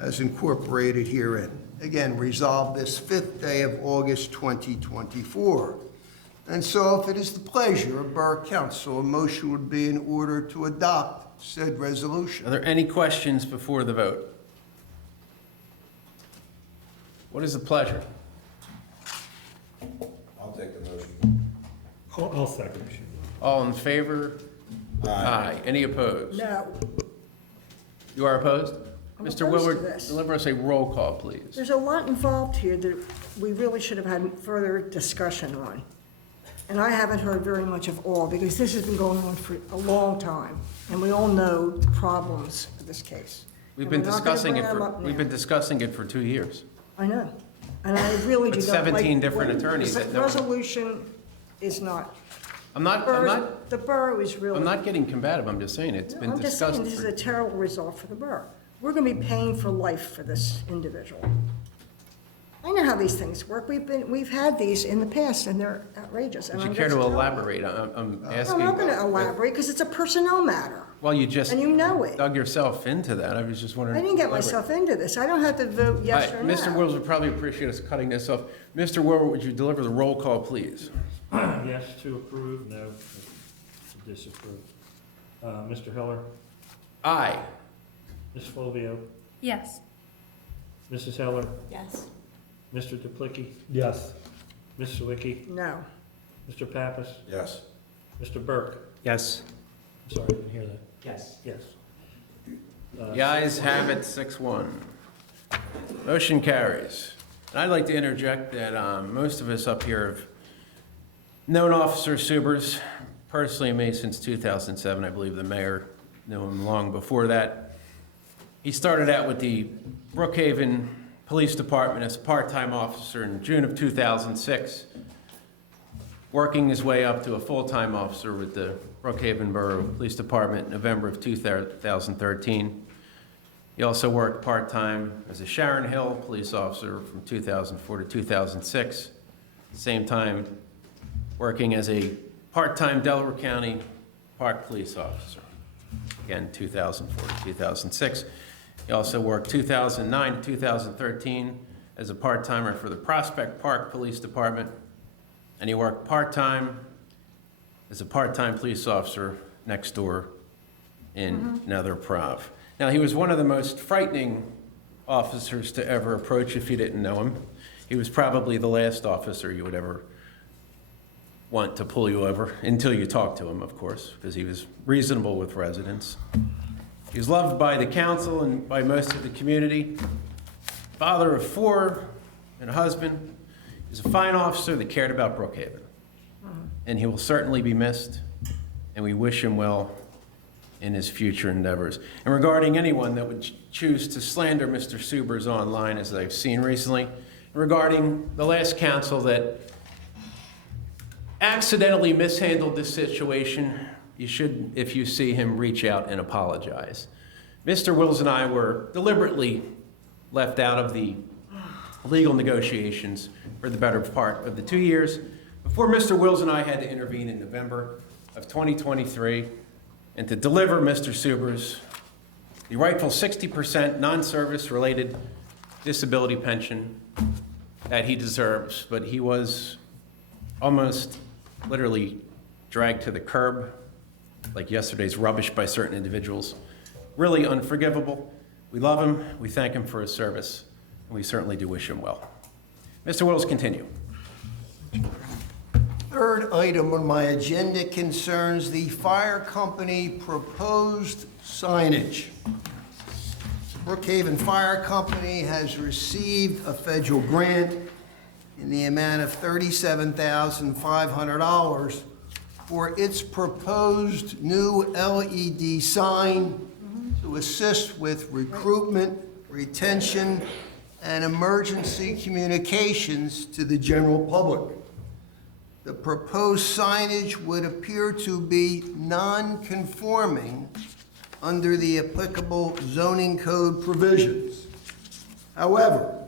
as incorporated herein. Again, resolved this 5th day of August 2024. And so if it is the pleasure of Borough Council, a motion would be in order to adopt said resolution. Are there any questions before the vote? What is the pleasure? I'll take the motion. I'll second. All in favor? Aye. Any opposed? No, You are opposed? I'm Mr. opposed to Willard, this. deliver us a roll call, please. there's a lot involved here that we really should have had further discussion on. And I haven't heard very much of all, because this has been going on for a long time, and we all know the problems of this case. We've And been we're not gonna discussing bring it them for, up we've now. been discussing it for 2 years. I know, and I really do With not like. 17 different what- attorneys The that never- resolution is not. I'm not, The borough is really. I'm not getting combative, I'm just saying it's No, been I'm just discussed. saying, this is a terrible result for the borough. We're gonna be paying for life for this individual. I know how these things work. We've had these in the past, and they're outrageous. and Would you I'm care just to telling you. elaborate? I'm No, asking. I'm not gonna elaborate, because it's a personnel matter, Well, you just and you know it. dug yourself into that. I was just wondering. I didn't get elaborate. myself into this. I don't have to vote yes or no. Mr. Wills would probably appreciate us cutting this off. Mr. Wilbur, would you deliver the roll call, please? Yes to approve, no to disapprove. Mr. Heller, Aye. Ms. Fulvio, Yes. Mrs. Heller, Yes. Mr. Duplicki, Yes. Ms. Sawicki, No. Mr. Pappas, Yes. Mr. Burke. Yes. I'm sorry, I didn't hear that. Yes. Yes. The ayes have it, 6-1. Motion carries. And I'd like to interject that most of us up here have known Officer Subers personally, me since 2007. I believe the mayor knew him long before that. He started out with the Brookhaven Police Department as a part-time officer in June of 2006, working his way up to a full-time officer with the Brookhaven Borough Police Department in November of 2013. He also worked part-time as a Sharon Hill police officer from 2004 to 2006. Same time, working as a part-time Delaware County Park police officer. Again, 2004 to 2006. He also worked 2009 to 2013 as a part-timer for the Prospect Park Police Department. And he worked part-time as a part-time police officer next door in Nether Prov. Now, he was one of the most frightening officers to ever approach if you didn't know him. He was probably the last officer you would ever want to pull you over, until you talked to him, of course, because he was reasonable with residents. He was loved by the council and by most of the community. Father of 4 and a husband. He was a fine officer that cared about Brookhaven. And he will certainly be missed, and we wish him well in his future endeavors. And regarding anyone that would choose to slander Mr. Subers online, as I've seen recently, regarding the last council that accidentally mishandled this situation, you should, if you see him, reach out and apologize. Mr. Wills and I were deliberately left out of the legal negotiations for the better part of the 2 years before Mr. Wills and I had to intervene in November of 2023 and to deliver Mr. Subers the rightful 60% non-service related disability pension that he deserves, but he was almost literally dragged to the curb like yesterday's rubbish by certain individuals. Really unforgivable. We love him, we thank him for his service, and we certainly do wish him well. Mr. Wills, continue. Third item on my agenda concerns the fire company proposed signage. Brookhaven Fire Company has received a federal grant in the amount of $37,500 for its proposed new LED sign to assist with recruitment, retention, and emergency communications to the general public. The proposed signage would appear to be non-conforming under the applicable zoning code provisions. However,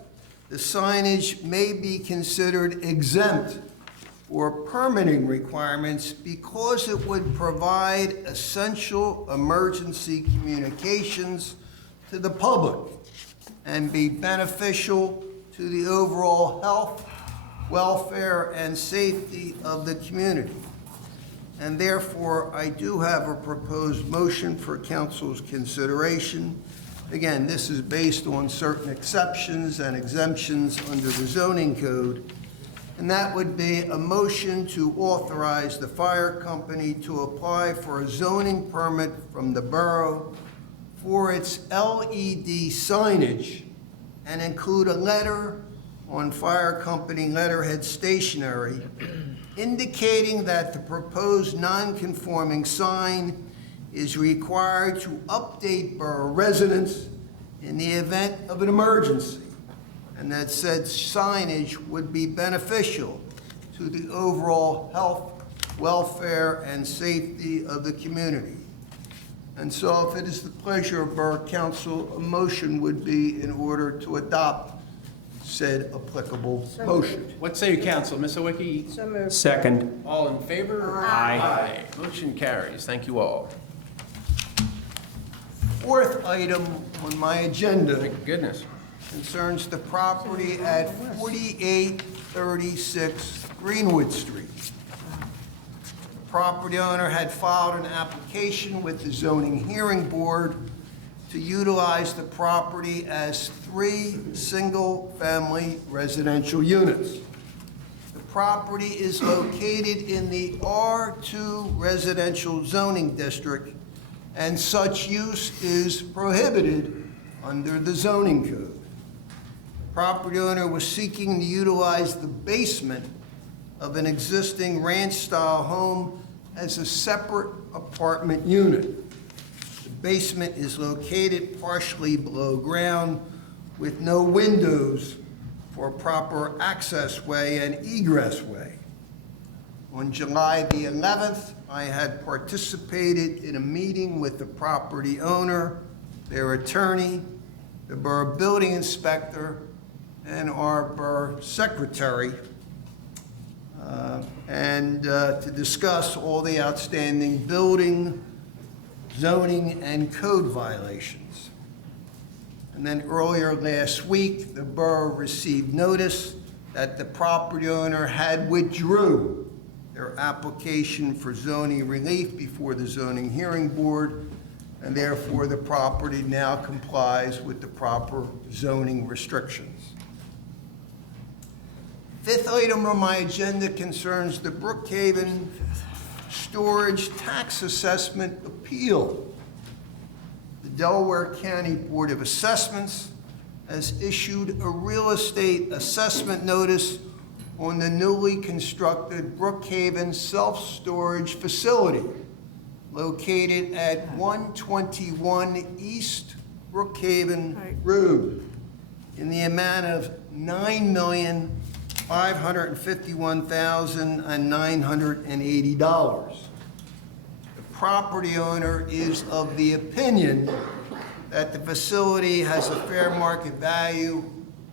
the signage may be considered exempt or permitting requirements because it would provide essential emergency communications to the public and be beneficial to the overall health, welfare, and safety of the community. And therefore, I do have a proposed motion for council's consideration. Again, this is based on certain exceptions and exemptions under the zoning code. And that would be a motion to authorize the fire company to apply for a zoning permit from the borough for its LED signage and include a letter on fire company letterhead stationery indicating that the proposed non-conforming sign is required to update borough residents in the event of an emergency, and that said signage would be beneficial to the overall health, welfare, and safety of the community. And so if it is the pleasure of Borough Council, a motion would be in order to adopt said applicable motion. What say you, council? Ms. Owicki? So moved. Second. All in favor? Aye. Motion carries. Thank you all. Fourth item on my agenda Thank goodness. concerns the property at 4836 Greenwood Street. The property owner had filed an application with the zoning hearing board to utilize the property as 3 single-family residential units. The property is located in the R2 residential zoning district, and such use is prohibited under the zoning code. The property owner was seeking to utilize the basement of an existing ranch-style home as a separate apartment unit. The basement is located partially below ground with no windows for proper access way and egress way. On July the 11th, I had participated in a meeting with the property owner, their attorney, the borough building inspector, and our borough secretary, to discuss all the outstanding building, zoning, and code violations. And then earlier last week, the borough received notice that the property owner had withdrew their application for zoning relief before the zoning hearing board, and therefore the property now complies with the proper zoning restrictions. Fifth item on my agenda concerns the Brookhaven Storage Tax Assessment Appeal. The Delaware County Board of Assessments has issued a real estate assessment notice on the newly constructed Brookhaven self-storage facility located at 121 East Brookhaven Right. Road in the amount of $9,551,980. The property owner is of the opinion that the facility has a fair market value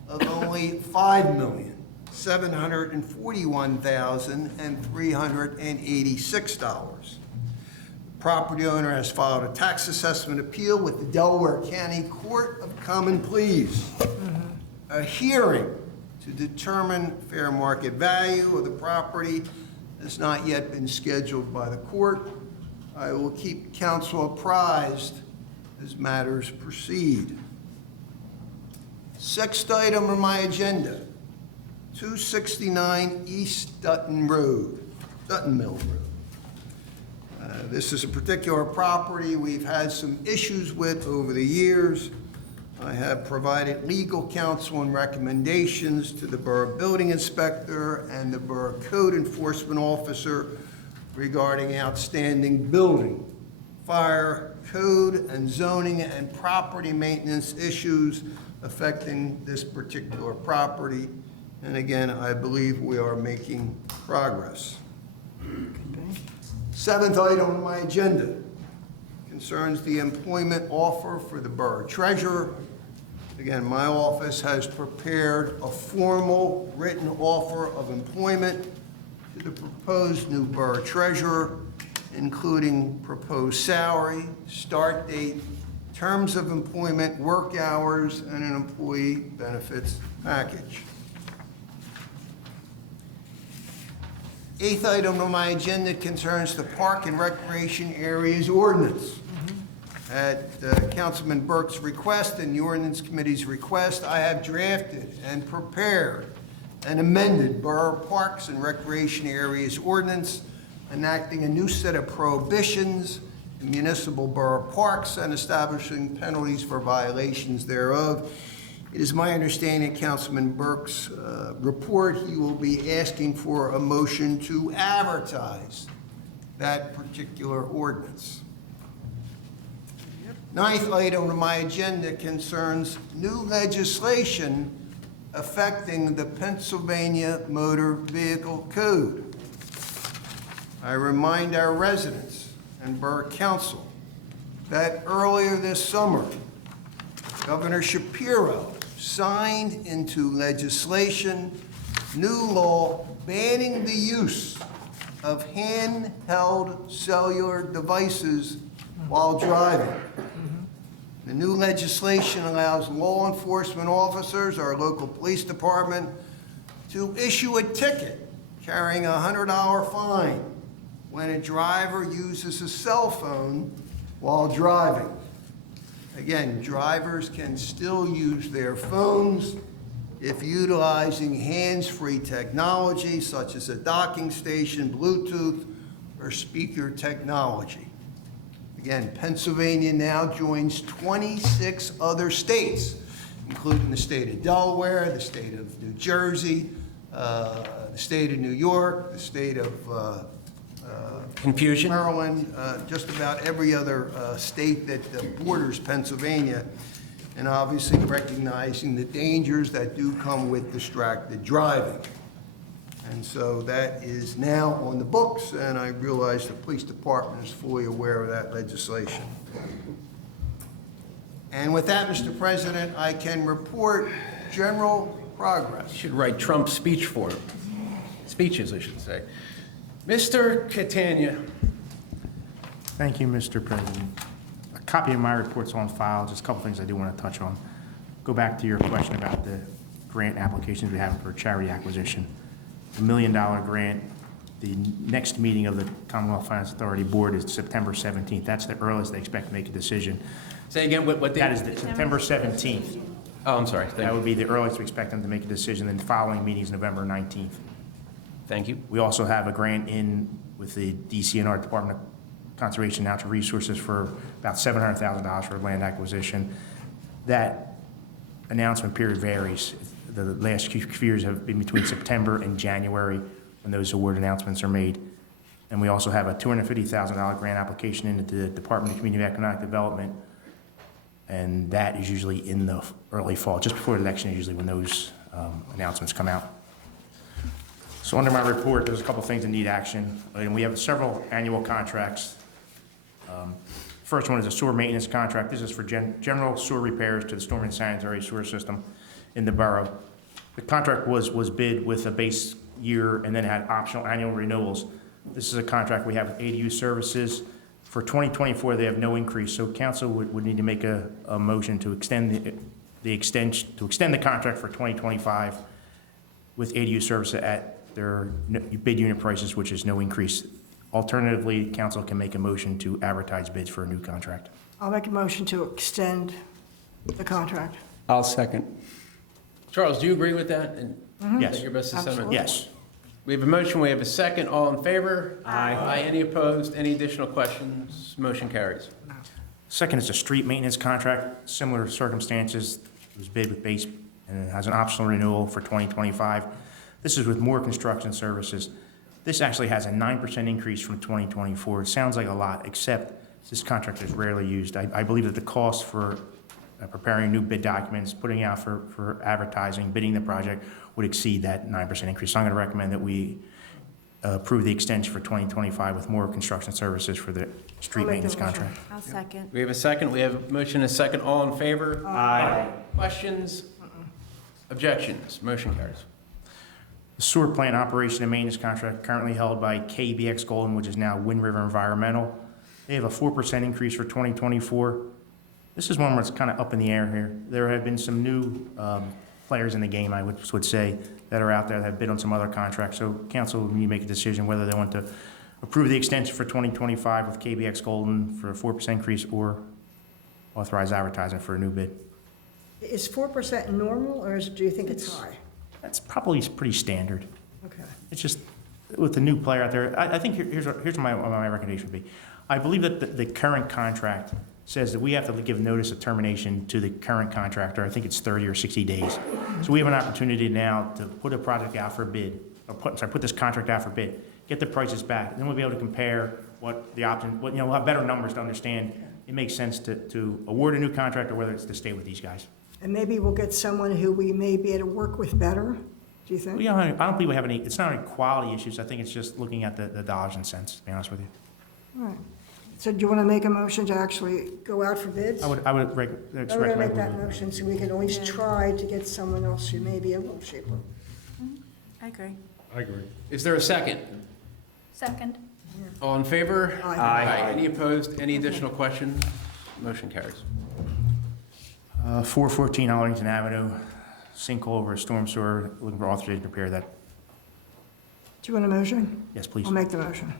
of only $5,741,386. Property owner has filed a tax assessment appeal with the Delaware County Court of Common Pleas. A hearing to determine fair market value of the property has not yet been scheduled by the court. I will keep council apprised as matters proceed. Sixth item on my agenda, 269 East Dutton Road, Dutton Mill Road. This is a particular property we've had some issues with over the years. I have provided legal counsel and recommendations to the Borough Building Inspector and the Borough Code Enforcement Officer regarding outstanding building, fire, code, and zoning and property maintenance issues affecting this particular property. And again, I believe we are making progress. Seventh item on my agenda concerns the employment offer for the Borough Treasurer. Again, my office has prepared a formal written offer of employment to the proposed new Borough Treasurer, including proposed salary, start date, terms of employment, work hours, and an employee benefits package. Eighth item on my agenda concerns the Park and Recreation Areas Ordinance. At Councilman Burke's request and the Ordinance Committee's request, I have drafted and prepared an amended Borough Parks and Recreation Areas Ordinance enacting a new set of prohibitions in municipal borough parks and establishing penalties for violations thereof. It is my understanding, Councilman Burke's report, he will be asking for a motion to advertise that particular ordinance. Ninth item on my agenda concerns new legislation affecting the Pennsylvania Motor Vehicle Code. I remind our residents and Borough Council that earlier this summer, Governor Shapiro signed into legislation new law banning the use of handheld cellular devices while driving. The new legislation allows law enforcement officers, our local police department, to issue a ticket carrying a $100 fine when a driver uses a cell phone while driving. Again, drivers can still use their phones if utilizing hands-free technology such as a docking station, Bluetooth, or speaker technology. Again, Pennsylvania now joins 26 other states, including the state of Delaware, the state of New Jersey, the state of New York, the state of Confusion? Maryland, just about every other state that borders Pennsylvania, and obviously recognizing the dangers that do come with distracted driving. And so that is now on the books, and I realize the police department is fully aware of that legislation. And with that, Mr. President, I can report general progress. You should write Trump's speech for him. Speeches, I should say. Mr. Catania. Thank you, Mr. President. A copy of my report's on file, just a couple things I do want to touch on. Go back to your question about the grant applications we have for charity acquisition. The $1 million grant, the next meeting of the Commonwealth Finance Authority Board is September 17th. That's the earliest they expect to make a decision. Say again, what day? That is the September 17th. Oh, I'm sorry. That would be the earliest we expect them to make a decision, then the following meeting is November 19th. Thank you. We also have a grant in with the DCNR, Department of Conservation and Natural Resources, for about $700,000 for land acquisition. That announcement period varies. The last few years have been between September and January when those award announcements are made. And we also have a $250,000 grant application into the Department of Community and Economic Development. And that is usually in the early fall, just before the election is usually when those announcements come out. So under my report, there's a couple things that need action. And we have several annual contracts. First one is a sewer maintenance contract. This is for general sewer repairs to the storm and sanitary sewer system in the borough. The contract was bid with a base year and then had optional annual renewals. This is a contract we have with ADU Services. For 2024, they have no increase, so council would need to make a motion to extend the contract for 2025 with ADU Services at their bid unit prices, which is no increase. Alternatively, council can make a motion to advertise bids for a new contract. I'll make a motion to extend the contract. I'll second. Charles, do you agree with that? And Yes. is that your best assessment? Absolutely. Yes. We have a motion, we have a second. All in favor? Aye. Any opposed? Any additional questions? Motion carries. Second is a street maintenance contract, similar circumstances. It was bid with base and it has an optional renewal for 2025. This is with More Construction Services. This actually has a 9% increase from 2024. It sounds like a lot, except this contract is rarely used. I believe that the cost for preparing new bid documents, putting out for advertising, bidding the project would exceed that 9% increase. So I'm going to recommend that we approve the extension for 2025 with More Construction Services for the street I'll make the maintenance motion. contract. I'll second. We have a second, we have a motion and a second. All in favor? Aye. Questions? Objections? Motion carries. The sewer plant operation and maintenance contract currently held by KBX Golden, which is now Wind River Environmental. They have a 4% increase for 2024. This is one where it's kind of up in the air here. There have been some new players in the game, I would say, that are out there that have bid on some other contracts. So council will need to make a decision whether they want to approve the extension for 2025 with KBX Golden for a 4% increase or authorize advertising for a new bid. Is 4% normal, or do you think it's high? That's probably pretty standard. Okay. It's just, with the new player out there, I think here's what my recommendation would be. I believe that the current contract says that we have to give notice of termination to the current contractor. I think it's 30 or 60 days. So we have an opportunity now to put a project out for bid, or put this contract out for bid, get the prices back, and then we'll be able to compare what the option, we'll have better numbers to understand it makes sense to award a new contract or whether it's to stay with these guys. And maybe we'll get someone who we may be able to work with better, do you think? I don't believe we have any, it's not any quality issues. I think it's just looking at the dollars and cents, to be honest with you. All right. So do you want to make a motion to actually go out for bids? I would I'm going to recommend. make that motion so we can at least try to get someone else who may be a little cheaper. I agree. I agree. Is there a second? Second. All in favor? Aye. Any opposed? Any additional questions? Motion carries. 414 Arlington Avenue, sinkhole over a storm sewer, looking for authorization to repair that. Do you want a motion? Yes, please. I'll make the motion.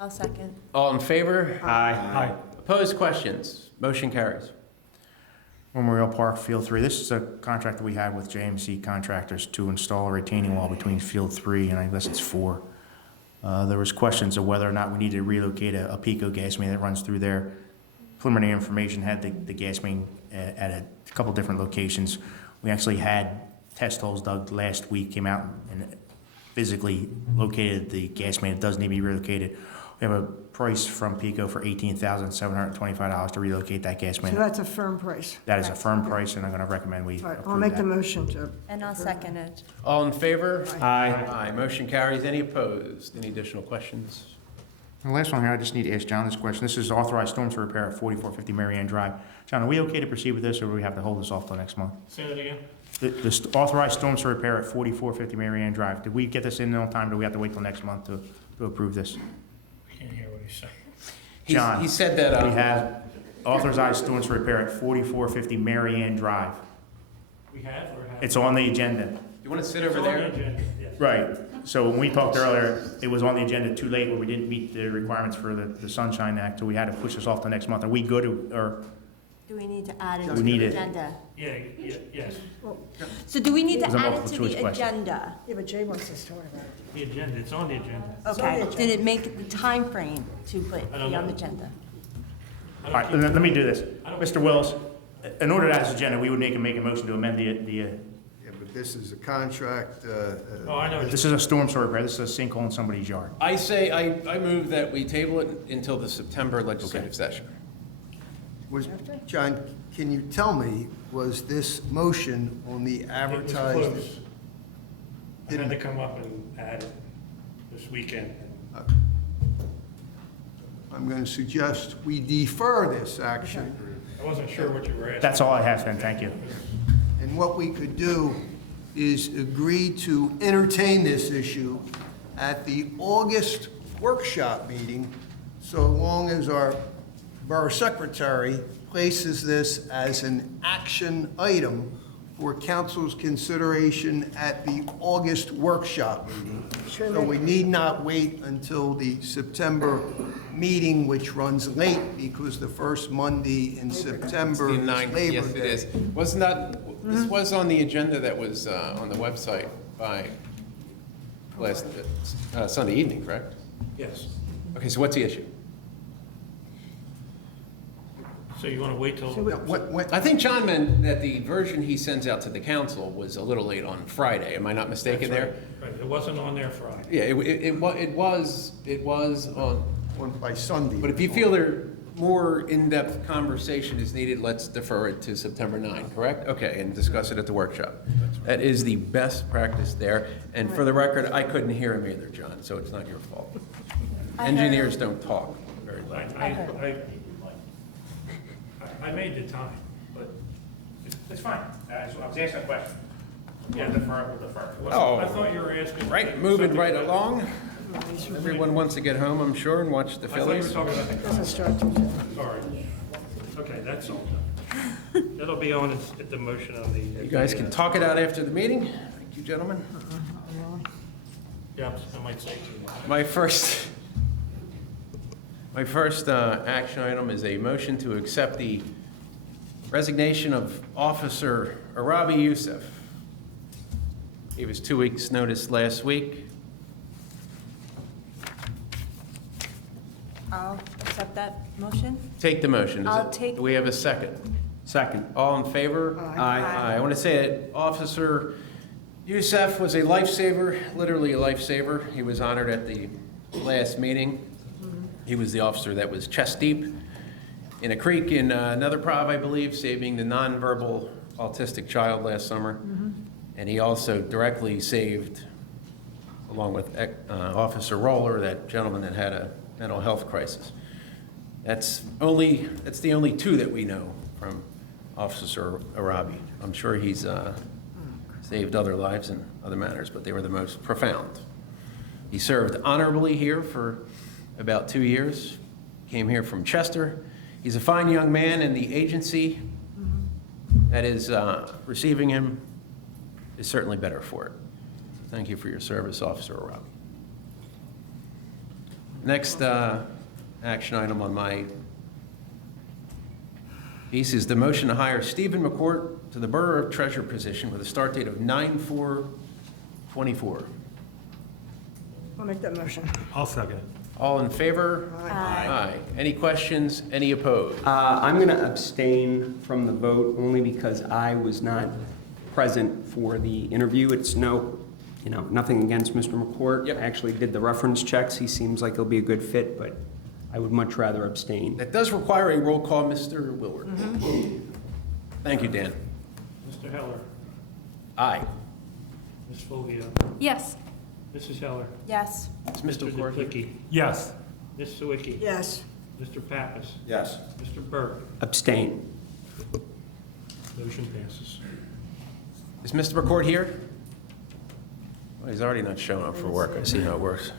I'll second. All in favor? Aye. Opposed? Questions? Motion carries. Memorial Park Field 3, this is a contract that we had with JMC Contractors to install a retaining wall between Field 3 and I guess it's 4. There was questions of whether or not we needed to relocate a Pico gas main that runs through there. Preliminary information had the gas main at a couple different locations. We actually had test holes dug last week, came out and physically located the gas main. It does need to be relocated. We have a price from Pico for $18,725 to relocate that gas main. So that's a firm price. That is a firm price, and I'm going to recommend we All right, I'll approve make the that. motion to. And I'll second it. All in favor? Aye. Aye. Motion carries. Any opposed? Any additional questions? The last one here, I just need to ask John this question. This is authorized storm sewer repair at 4450 Mary Ann Drive. John, are we okay to proceed with this, or do we have to hold this off till next month? Say that again? The authorized storm sewer repair at 4450 Mary Ann Drive, did we get this in on time, or do we have to wait till next month to approve this? I can't hear what he's saying. John, He said that. we have authorized storm sewer repair at 4450 Mary Ann Drive. We have or have? It's on the agenda. You want to sit over It's on the there? agenda, yes. Right. So when we talked earlier, it was on the agenda too late where we didn't meet the requirements for the Sunshine Act, so we had to push this off to next month. Are we good, or Do we need to add it We to need the it. agenda? Yes. So do we need to It was a add it multiple to choice the question. agenda? Yeah, but Jay wants us to talk about it. The agenda, it's on the agenda. Okay, agenda. did it make the time frame to put I be don't on the know. agenda? all right, let me do this. Mr. Wills, in order to add this agenda, we would make a motion to amend this is a contract. Oh, I know. This is a storm sewer repair, this is a sinkhole in somebody's yard. I say, I move that we table it until the September legislative session. John, can you tell me, was this motion on the It was advertised? close. I had to come up and add it this weekend. I'm going to suggest we defer this action. I wasn't sure what you were asking. That's all I have then, thank you. And what we could do is agree to entertain this issue at the August workshop meeting, so long as our borough secretary places this as an action item for council's consideration at the August workshop meeting. So we need not wait until the September meeting, which runs late because the first Monday in September The is 9th, Labor yes, it Day. is. Wasn't that, this was on the agenda that was on the website by last Sunday evening, correct? Yes. Okay, so what's the issue? So you want to wait till? I think John meant that the version he sends out to the council was a little late on Friday. Am I not mistaken there? Right, it wasn't on there Friday. Yeah, it was on, By Sunday. but if you feel there more in-depth conversation is needed, let's defer it to September 9, correct? Okay, and discuss it at the workshop. That is the best practice there. And for the record, I couldn't hear him either, John, so it's not your fault. Engineers don't talk very loud. I made the time, but It's fine, I was asking a question. Yeah, defer, we'll defer. Oh. I thought you were asking. Right, moving something right about- along. Everyone wants to get home, I'm sure, and watch the I thought you were Phillies. talking about the Doesn't start till Sorry. Okay, that's all done. That'll be on at the motion of the. You guys can talk it out after the meeting. Thank you, gentlemen. Yeah, I might say too much. My first action item is a motion to accept the resignation of Officer Arabi Youssef. He was 2 weeks' notice last week. I'll accept that motion. Take the motion. Do we have a second? Second. All in favor? Aye. I want to say that Officer Youssef was a lifesaver, literally a lifesaver. He was honored at the last meeting. He was the officer that was chest deep in a creek in another prov, I believe, saving the nonverbal autistic child last summer. And he also directly saved, along with Officer Roller, that gentleman that had a mental health crisis. That's the only two that we know from Officer Arabi. I'm sure he's saved other lives in other matters, but they were the most profound. He served honorably here for about 2 years, came here from Chester. He's a fine young man, and the agency that is receiving him is certainly better for it. Thank you for your service, Officer Arabi. Next action item on my piece is the motion to hire Stephen McCourt to the Borough Treasurer position with a start date of 9/4/24. I'll make that motion. I'll second it. All in favor? Aye. Any questions? Any opposed? I'm going to abstain from the vote only because I was not present for the interview. It's nothing against Mr. McCourt. Yep. I actually did the reference checks. He seems like he'll be a good fit, but I would much rather abstain. That does require a roll call, Mr. Willard. Thank you, Dan. Mr. Heller, Aye. Ms. Fulvio, Yes. Mrs. Heller, Yes. Is Mr. McCourt? Duplicki, Yes. Ms. Sawicki. Yes. Mr. Pappas, Yes. Mr. Burke. Abstain. Motion passes. Is Mr. McCourt here? Well, he's already not showing up for work. I see how it works.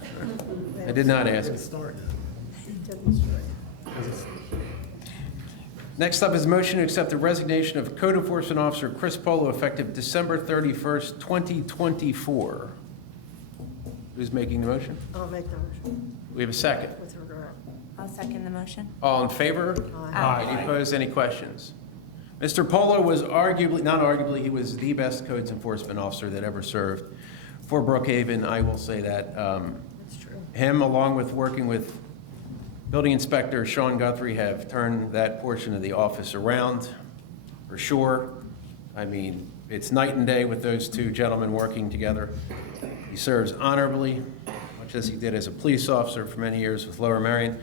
I did not ask. Next up is a motion to accept the resignation of Code Enforcement Officer Chris Polo effective December 31st, 2024. Who's making the motion? I'll make the motion We have a second. with regard. I'll second the motion. All in favor? Aye. Any opposed, any questions? Mr. Polo was not arguably, he was the best codes enforcement officer that ever served for Brookhaven. I will say that. That's true. Him, along with working with Building Inspector Sean Guthrie, have turned that portion of the office around, for sure. I mean, It's night and day with those two gentlemen working together. He serves honorably, much as he did as a police officer for many years with Lower Merion,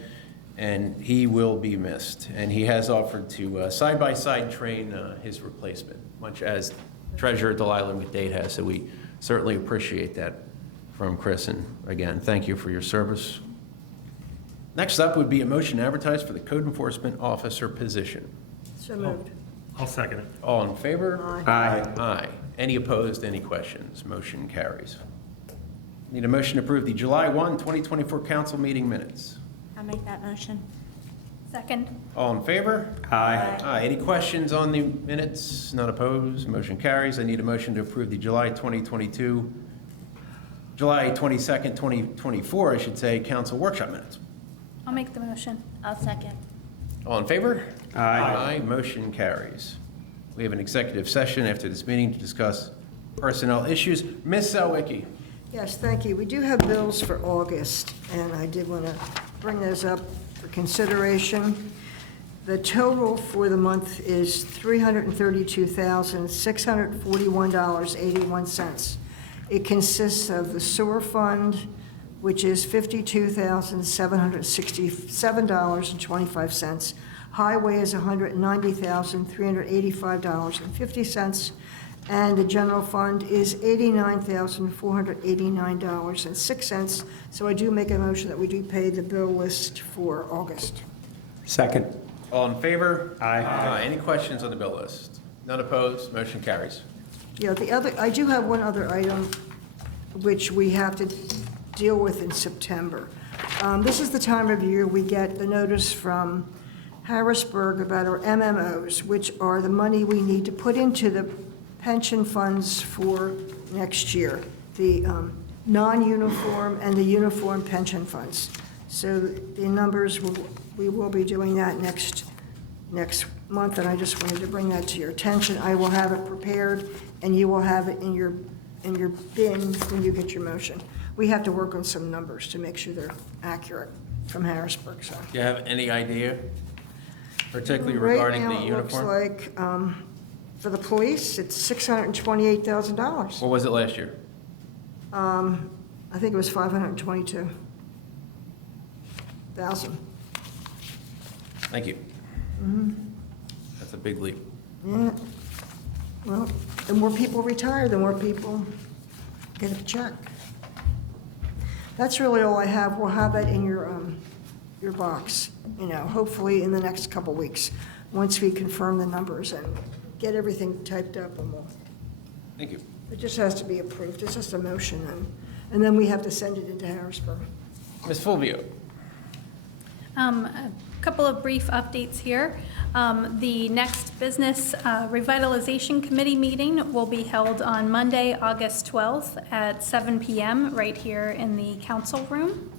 and he will be missed. And he has offered to side-by-side train his replacement, much as Treasurer Delilah McDade has. So we certainly appreciate that from Chris. And again, thank you for your service. Next up would be a motion to advertise for the Code Enforcement Officer position. So moved. I'll second it. All in favor? Aye. Aye. Any opposed, any questions? Motion carries. Need a motion to approve the July 1, 2024 council meeting minutes. I'll make that motion. Second. All in favor? Aye. Aye. Any questions on the minutes? Not opposed? Motion carries. I need a motion to approve the July 22nd, 2024, I should say, council workshop minutes. I'll make the motion. I'll second. All in favor? Aye. Aye. Motion carries. We have an executive session after this meeting to discuss personnel issues. Ms. Selwicki. Yes, thank you. We do have bills for August, and I did want to bring those up for consideration. The total for the month is $332,641.81. It consists of the sewer fund, which is $52,767.25. Highway is $190,385.50. And the general fund is $89,489.06. So I do make a motion that we do pay the bill list for August. Second. All in favor? Aye. Any questions on the bill list? None opposed? Motion carries. Yeah, I do have one other item which we have to deal with in September. This is the time of year we get the notice from Harrisburg about our MMOs, which are the money we need to put into the pension funds for next year, the non-uniform and the uniform pension funds. So the numbers, we will be doing that next month, and I just wanted to bring that to your attention. I will have it prepared, and you will have it in your bin when you get your motion. We have to work on some numbers to make sure they're accurate from Harrisburg, so. Do you have any idea, particularly regarding the uniform? Right now, it looks like, for the police, it's $628,000. What was it last year? I think it was $522,000. Thank you. That's a big leap. Yeah, well, the more people retire, the more people get a check. That's really all I have. We'll have that in your box, hopefully in the next couple weeks, once we confirm the numbers and get everything typed up, and Thank you. it just has to be approved. It's just a motion, and then we have to send it into Harrisburg. Ms. Fulvio. A couple of brief updates here. The next Business Revitalization Committee meeting will be held on Monday, August 12th at 7 p.m. right here in the council room.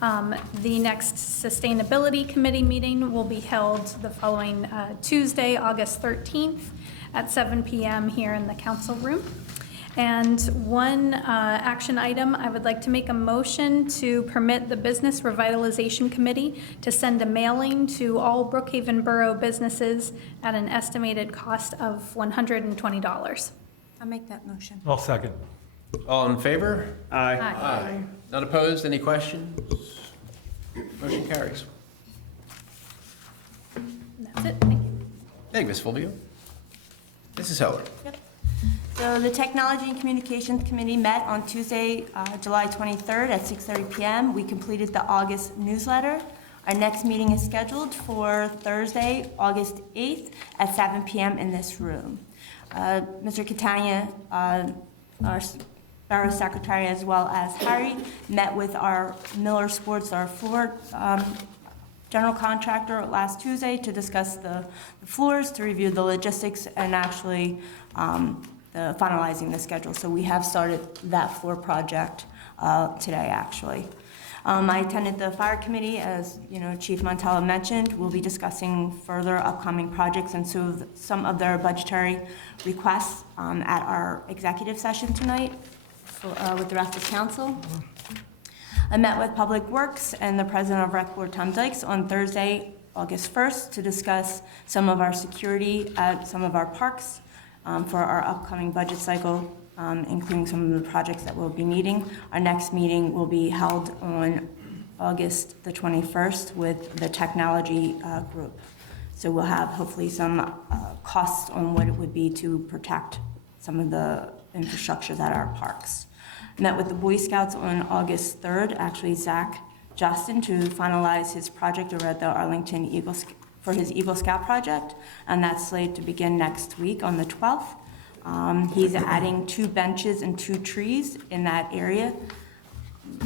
The next Sustainability Committee meeting will be held the following Tuesday, August 13th at 7 p.m. here in the council room. And one action item, I would like to make a motion to permit the Business Revitalization Committee to send a mailing to all Brookhaven Borough businesses at an estimated cost of $120. I'll make that motion. I'll second. All in favor? Aye. Aye. None opposed? Any questions? Motion carries. That's it. Thank you. Thank you, Ms. Fulvio. Mrs. Heller. Yep. So the Technology and Communications Committee met on Tuesday, July 23rd at 6:30 p.m. We completed the August newsletter. Our next meeting is scheduled for Thursday, August 8th at 7 p.m. in this room. Mr. Catania, our Borough Secretary, as well as Harry, met with our Miller Sports, our floor general contractor, last Tuesday to discuss the floors, to review the logistics, and actually finalizing the schedule. So we have started that floor project today, actually. I attended the fire committee, as Chief Montella mentioned. We'll be discussing further upcoming projects and some of their budgetary requests at our executive session tonight with the rest of council. I met with Public Works and the president of Rec Board, Tom Dykes, on Thursday, August 1st, to discuss some of our security at some of our parks, for our upcoming budget cycle, including some of the projects that we'll be needing. Our next meeting will be held on August the 21st with the technology group. So we'll have hopefully some costs on what it would be to protect some of the infrastructure that are parks. Met with the Boy Scouts on August 3rd, actually Zach Justin, to finalize his project over at the Arlington for his Eagle Scout project, and that's slated to begin next week on the 12th. He's adding 2 benches and 2 trees in that area.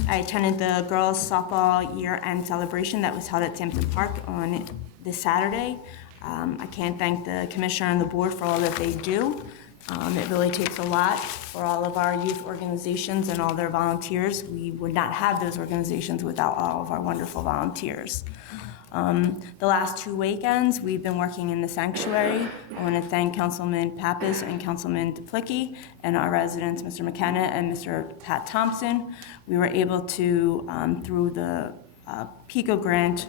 I attended the girls' softball year-end celebration that was held at Sampson Park on this Saturday. I can't thank the commissioner and the board for all that they do. It really takes a lot for all of our youth organizations and all their volunteers. We would not have those organizations without all of our wonderful volunteers. The last 2 weekends, we've been working in the sanctuary. I want to thank Councilman Pappas and Councilman Duplicki and our residents, Mr. McKenna and Mr. Pat Thompson. We were able to, through the PICO grant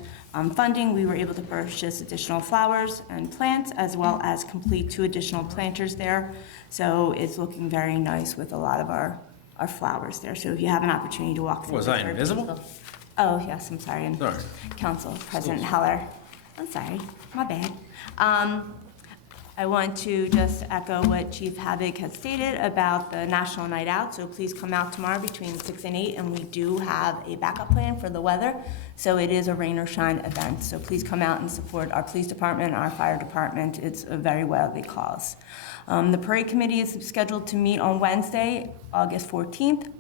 funding, we were able to purchase additional flowers and plants, as well as complete 2 additional planters there. So it's looking very nice with a lot of our flowers there. So if you have an opportunity to walk through. Was I invisible? Oh, yes, I'm sorry. And Sorry. Council President Heller. I'm sorry, my bad. I want to just echo what Chief Havoc has stated about the National Night Out. So please come out tomorrow between 6 and 8, and we do have a backup plan for the weather. So it is a rain or shine event. So please come out and support our police department, our fire department. It's a very worthy cause. The parade committee is scheduled to meet on Wednesday, August 14th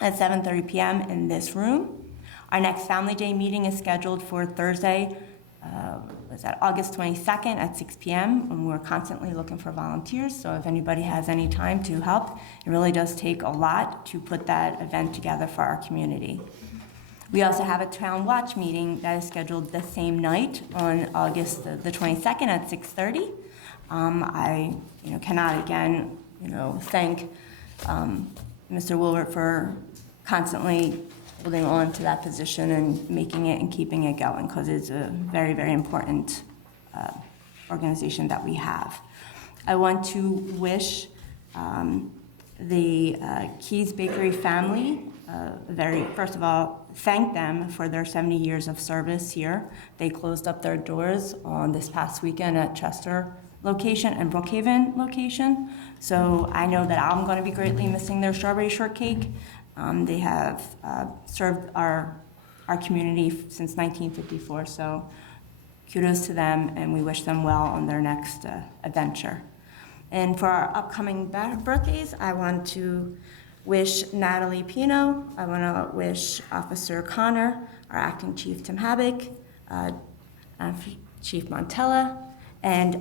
at 7:30 p.m. in this room. Our next Family Day meeting is scheduled for Thursday, August 22nd at 6 p.m. And we're constantly looking for volunteers, so if anybody has any time to help, it really does take a lot to put that event together for our community. We also have a Town Watch meeting that is scheduled the same night on August the 22nd at 6:30. I cannot again thank Mr. Wilbert for constantly holding on to that position and making it and keeping it going, because it's a very, very important organization that we have. I want to wish the Keys Bakery family first of all, thank them for their 70 years of service here. They closed up their doors on this past weekend at Chester location and Brookhaven location. So I know that I'm going to be greatly missing their strawberry shortcake. They have served our community since 1954, so kudos to them, and we wish them well on their next adventure. And for our upcoming birthdays, I want to wish Natalie Pino, I want to wish Officer Connor, our acting chief Tim Habik, Chief Montella, and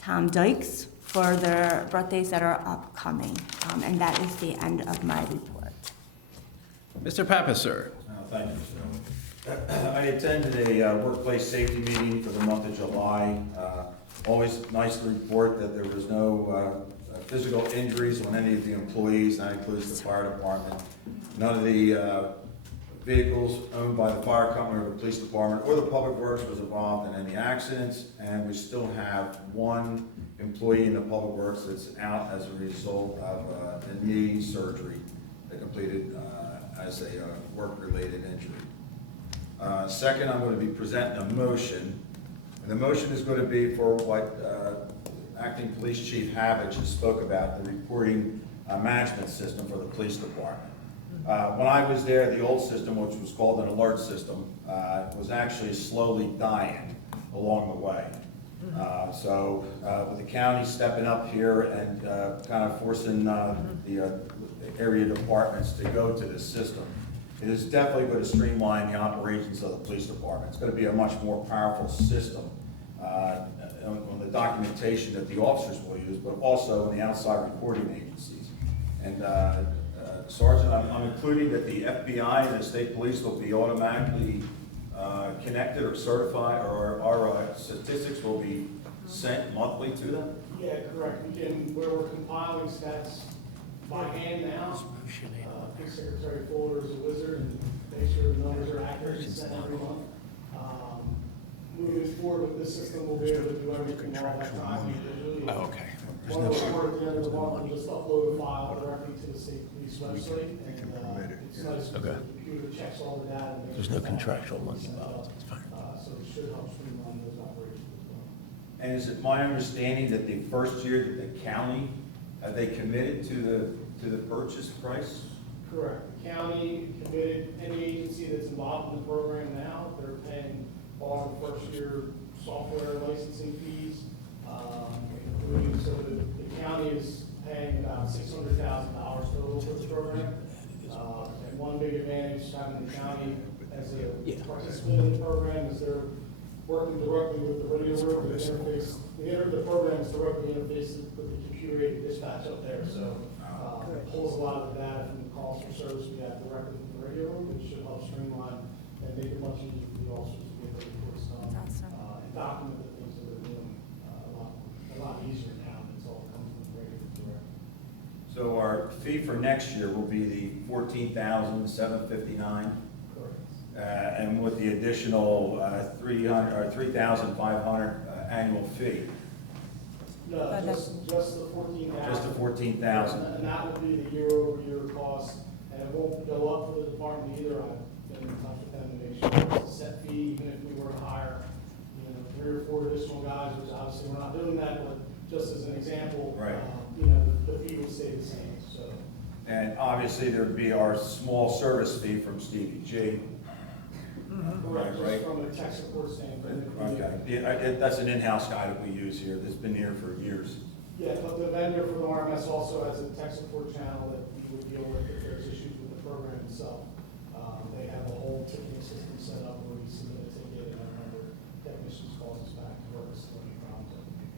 Tom Dykes for their birthdays that are upcoming. And that is the end of my report. Mr. Pappas, sir. Thank you, sir. I attended a workplace safety meeting for the month of July. Always nice to report that there was no physical injuries on any of the employees, that includes the fire department. None of the vehicles owned by the fire company or the police department or the public works was involved in any accidents, and we still have 1 employee in the public works that's out as a result of a knee surgery they completed as a work-related injury. Second, I'm going to be presenting a motion, and the motion is going to be for what Acting Police Chief Havoc just spoke about, the reporting management system for the police department. When I was there, the old system, which was called an alert system, was actually slowly dying along the way. So with the county stepping up here and kind of forcing the area departments to go to this system, it is definitely going to streamline the operations of the police department. It's going to be a much more powerful system on the documentation that the officers will use, but also in the outside reporting agencies. And Sergeant, I'm including that the FBI and the state police will be automatically connected or certified, or our statistics will be sent monthly to them? Yeah, correct. We're compiling stats by hand now. Police Secretary Fuller is a wizard and makes sure the numbers are accurate and sent every month. Moving forward with this system, we'll be able to do everything all that time individually. Oh, okay. One will report at the end of the month and just upload a file directly to the state police website. And it's nice because the computer checks all the data. and There's no contractual money involved. It's fine. So it should help streamline those operations as well. And is it my understanding that the first year that the county, have they committed to the purchase price? Correct. The county committed, any agency that's involved in the program now, they're paying all the first year software licensing fees. So the county is paying about $600,000 total for the program. And one big advantage having the county as a participant in the program is they're working directly with the radio room, the interface. The program is directly interfaced with the computer-aided dispatch up there, so it pulls a lot of the data from the calls for service we have directly from the radio room, which should help streamline and make it much easier for the officers to get their reports done. And document the things that they're doing a lot easier now than it's all coming from the radio direct. So our fee for next year will be the $14,759. And with the additional 3,500 annual fee. No, just the 14,000. Just the 14,000. And that will be the year-over-year cost, and it won't go up for the department either. I've been in touch with them to make sure it's a set fee, even if we were to hire, 3 or 4 additional guys, which obviously we're not doing that, but just as an example, Right. The fee would stay the same, so. And obviously there'd be our small service fee from Stevie G. Correct, Right. just from a tech support standpoint. Okay, yeah, that's an in-house guy that we use here, that's been here for years. Yeah, but the vendor for the RMS also has a tech support channel that we would deal with if there's issues with the program itself. They have a whole ticketing system set up where we submit a ticket and our member technicians calls us back to work us through any problems that we may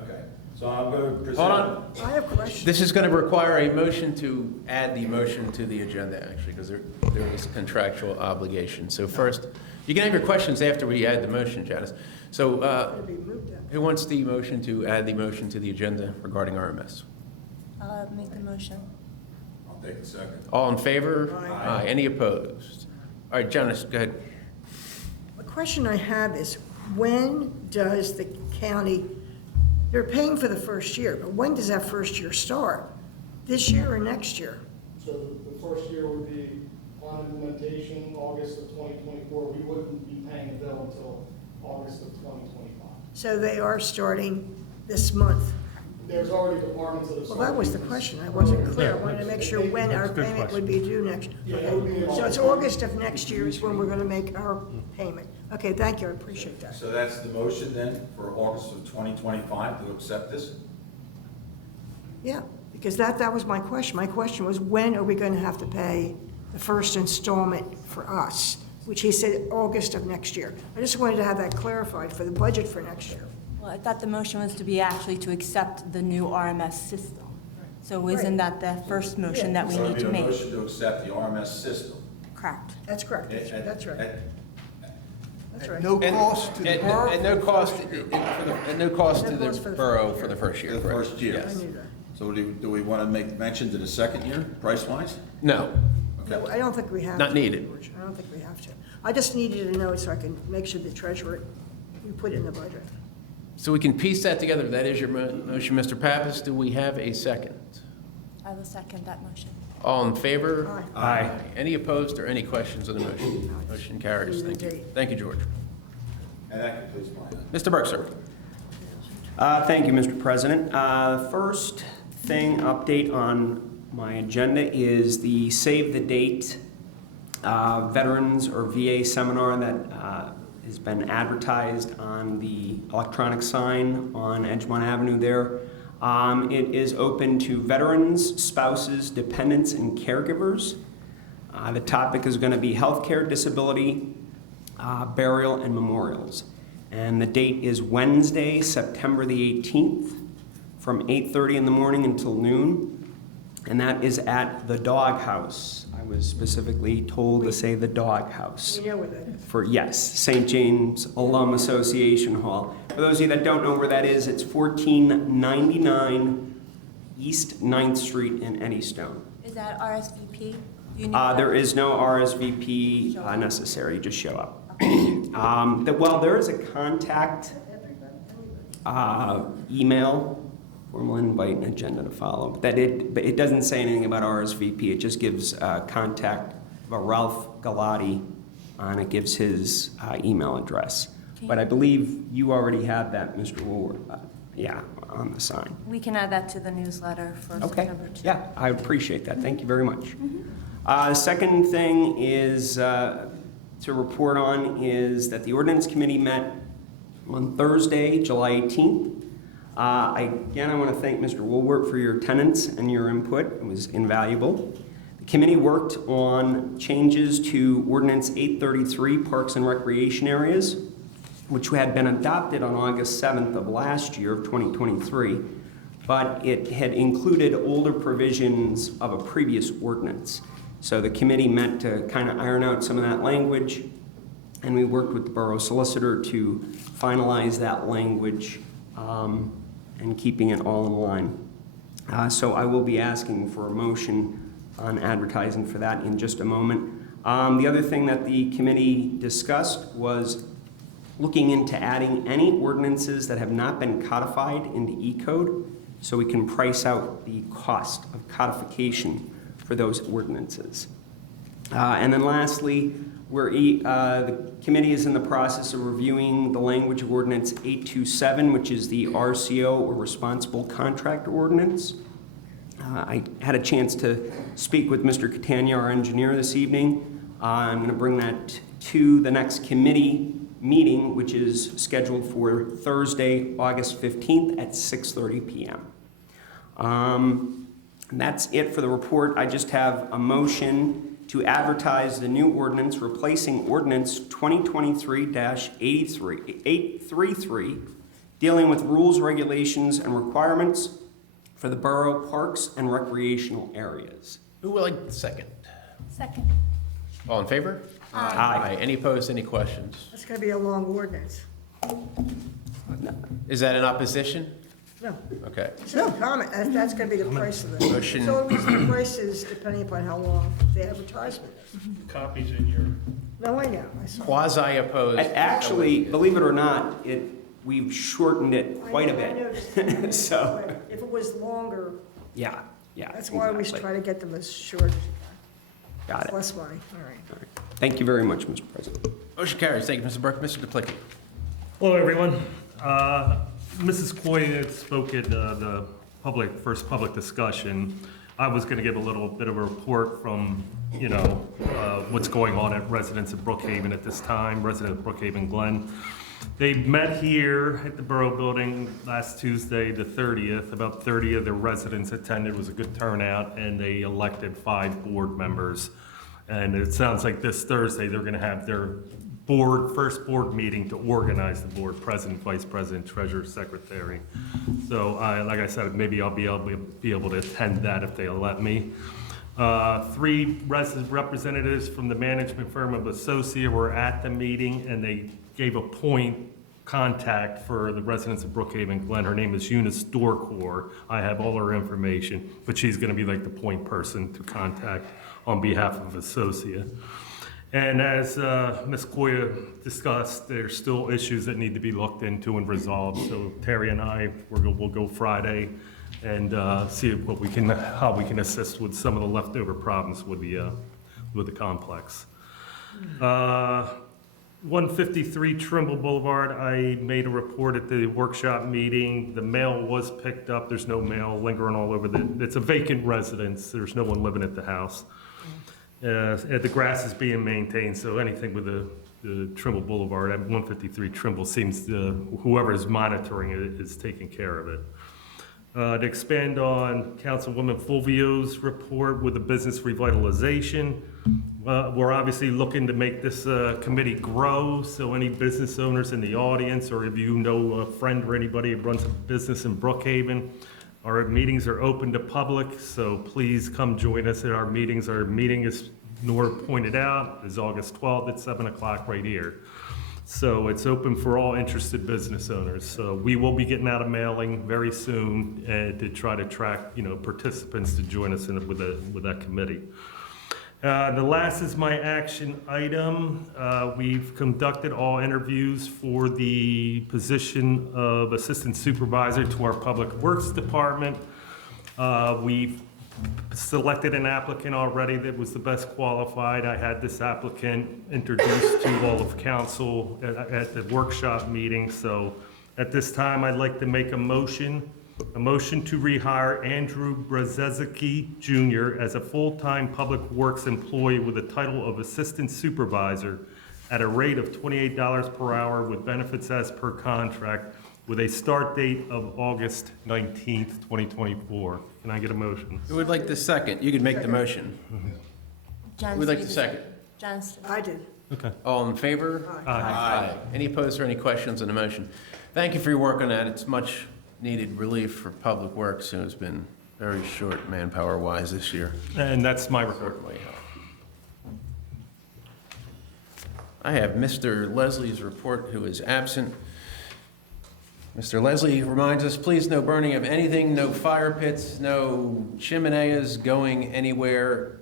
have. Okay, so I'm going to present. Hold on. I have questions. This is going to require a motion to add the motion to the agenda, actually, because there is contractual obligation. So first, you can have your questions after we add the motion, Janice. So who wants the motion to add the motion to the agenda regarding RMS? Make the motion. I'll take a second. All in favor? Aye. Any opposed? All right, Janice, go ahead. The question I have is, when does the county, they're paying for the first year, but when does that first year start? This year or next year? So the first year would be on implementation, August of 2024. We wouldn't be paying a bill until August of 2025. So they are starting this month. There's already departments that have Well, started. that was the question. I wasn't clear. I wanted to make sure when our payment would be due next. Yeah, Okay. it would be in So it's August of next year is when we're going to make our payment. Okay, thank you. I appreciate that. So that's the motion then for August of 2025 to accept this? Yeah, because that was my question. My question was, when are we going to have to pay the first installment for us? Which he said August of next year. I just wanted to have that clarified for the budget for next year. Well, I thought the motion was to be actually to accept the new RMS system. So isn't that the first motion that we So need to it'd be a make? motion to accept the RMS system. Correct. That's correct. At- That's right. at- That's right. No cost to the borough? And no cost, and no cost to No cost for the the borough first for the first year, The correct? first year. I Yes. knew that. So do we want to make mention to the second year, price-wise? No, No, I don't think we have to. Not needed. George. I don't think we have to. I just needed to know it so I can make sure the treasurer, we put it in the budget. so we can piece that together. That is your motion, Mr. Pappas. Do we have a second? I will second that motion. All in favor? Aye. Any opposed or any questions on the motion? Motion carries. Thank you. Thank you, George. And that completes my. Mr. Burke, sir. Thank you, Mr. President. First thing, update on my agenda is the Save the Date Veterans or VA seminar that has been advertised on the electronic sign on Edgemont Avenue there. It is open to veterans, spouses, dependents, and caregivers. The topic is going to be healthcare, disability, burial, and memorials. And the date is Wednesday, September the 18th, from 8:30 in the morning until noon. And that is at the Dog House. I was specifically told to say the Dog House. We know where that is. For, yes, St. James Alum Association Hall. For those of you that don't know where that is, it's 1499 East 9th Street in Eddystone. Is that RSVP? Do you need There is no RSVP necessary, just show up. Well, there is a contact email Formal invite and agenda to follow. But it doesn't say anything about RSVP. It just gives contact of Ralph Galati, and it gives his email address. But I believe you already have that, Mr. Woolworth. Yeah, on the sign. We can add that to the newsletter for Okay, September 2. yeah, I appreciate that. Thank you very much. The second thing is to report on is that the ordinance committee met on Thursday, July 18th. Again, I want to thank Mr. Woolworth for your attendance and your input. It was invaluable. The committee worked on changes to Ordinance 833, Parks and Recreation Areas, which had been adopted on August 7th of last year, of 2023, but it had included older provisions of a previous ordinance. So the committee met to kind of iron out some of that language, and we worked with the borough solicitor to finalize that language and keeping it all in line. So I will be asking for a motion on advertising for that in just a moment. The other thing that the committee discussed was looking into adding any ordinances that have not been codified into E-code so we can price out the cost of codification for those ordinances. And then lastly, the committee is in the process of reviewing the language of Ordinance 827, which is the RCO, or Responsible Contractor Ordinance. I had a chance to speak with Mr. Catania, our engineer, this evening. I'm going to bring that to the next committee meeting, which is scheduled for Thursday, August 15th at 6:30 p.m. And that's it for the report. I just have a motion to advertise the new ordinance replacing Ordinance 2023-833, dealing with rules, regulations, and requirements for the borough parks and recreational areas. Who would like the second? Second. All in favor? Aye. Any opposed, any questions? That's going to be a long ordinance. Is that in opposition? No, Okay. it's no comment. That's going to be the price of it. Motion. So it was the prices depending upon how long the advertisement is. Copies in your... No, I know. I saw. Quasi opposed. Actually, believe it or not, we've shortened it quite a I bit. noticed that. So, But if it was longer, yeah. that's why we exactly. try to get them as short as you can. Got It's it. less money, all right. Thank you very much, Mr. President. Motion carries. Thank you, Mr. Burke. Mr. Duplicki. Hello, everyone. Mrs. Coy had spoke at the first public discussion. I was going to give a little bit of a report from, what's going on at residents of Brookhaven at this time, resident of Brookhaven Glen. They met here at the Borough Building last Tuesday, the 30th. About 30 of their residents attended. It was a good turnout, and they elected 5 board members. And it sounds like this Thursday they're going to have their first board meeting to organize the board, president, vice president, treasurer, secretary. So like I said, maybe I'll be able to attend that if they'll let me. 3 representatives from the management firm of Associa were at the meeting, and they gave a point contact for the residents of Brookhaven Glen. Her name is Eunice Dorcor. I have all her information, but she's going to be like the point person to contact on behalf of Associa. And as Ms. Koya discussed, there's still issues that need to be looked into and resolved. So Terry and I, we'll go Friday and see how we can assist with some of the leftover problems with the complex. 153 Trimble Boulevard, I made a report at the workshop meeting. The mail was picked up. There's no mail lingering all over it's a vacant residence. There's no one living at the house. The grass is being maintained, so anything with the Trimble Boulevard at 153 Trimble seems whoever is monitoring it is taking care of it. To expand on Councilwoman Fulvio's report with the business revitalization, we're obviously looking to make this committee grow, so any business owners in the audience, or if you know a friend or anybody who runs a business in Brookhaven, our meetings are open to public, so please come join us at our meetings. Our meeting, as Nora pointed out, is August 12th at 7 o'clock right here. So it's open for all interested business owners. So we will be getting out a mailing very soon to try to attract, participants to join us with that committee. The last is my action item. We've conducted all interviews for the position of Assistant Supervisor to our Public Works Department. We've selected an applicant already that was the best qualified. I had this applicant introduced to all of council at the workshop meeting. So at this time, I'd like to make a motion to rehire Andrew Brzezicki Jr. as a full-time Public Works employee with the title of Assistant Supervisor at a rate of $28 per hour with benefits as per contract, with a start date of August 19th, 2024. Can I get a motion? Who would like the second? You could make the motion. John Who would like the Stevenson. second? John Stevenson. I did. Okay. All in favor? Aye. Any opposed or any questions on the motion? Thank you for your work on that. It's much needed relief for Public Works, who has been very short manpower-wise this year. And that's my report. Certainly help. I have Mr. Leslie's report, who is absent. Mr. Leslie reminds us, please, no burning of anything, no fire pits, no chimeneas going anywhere.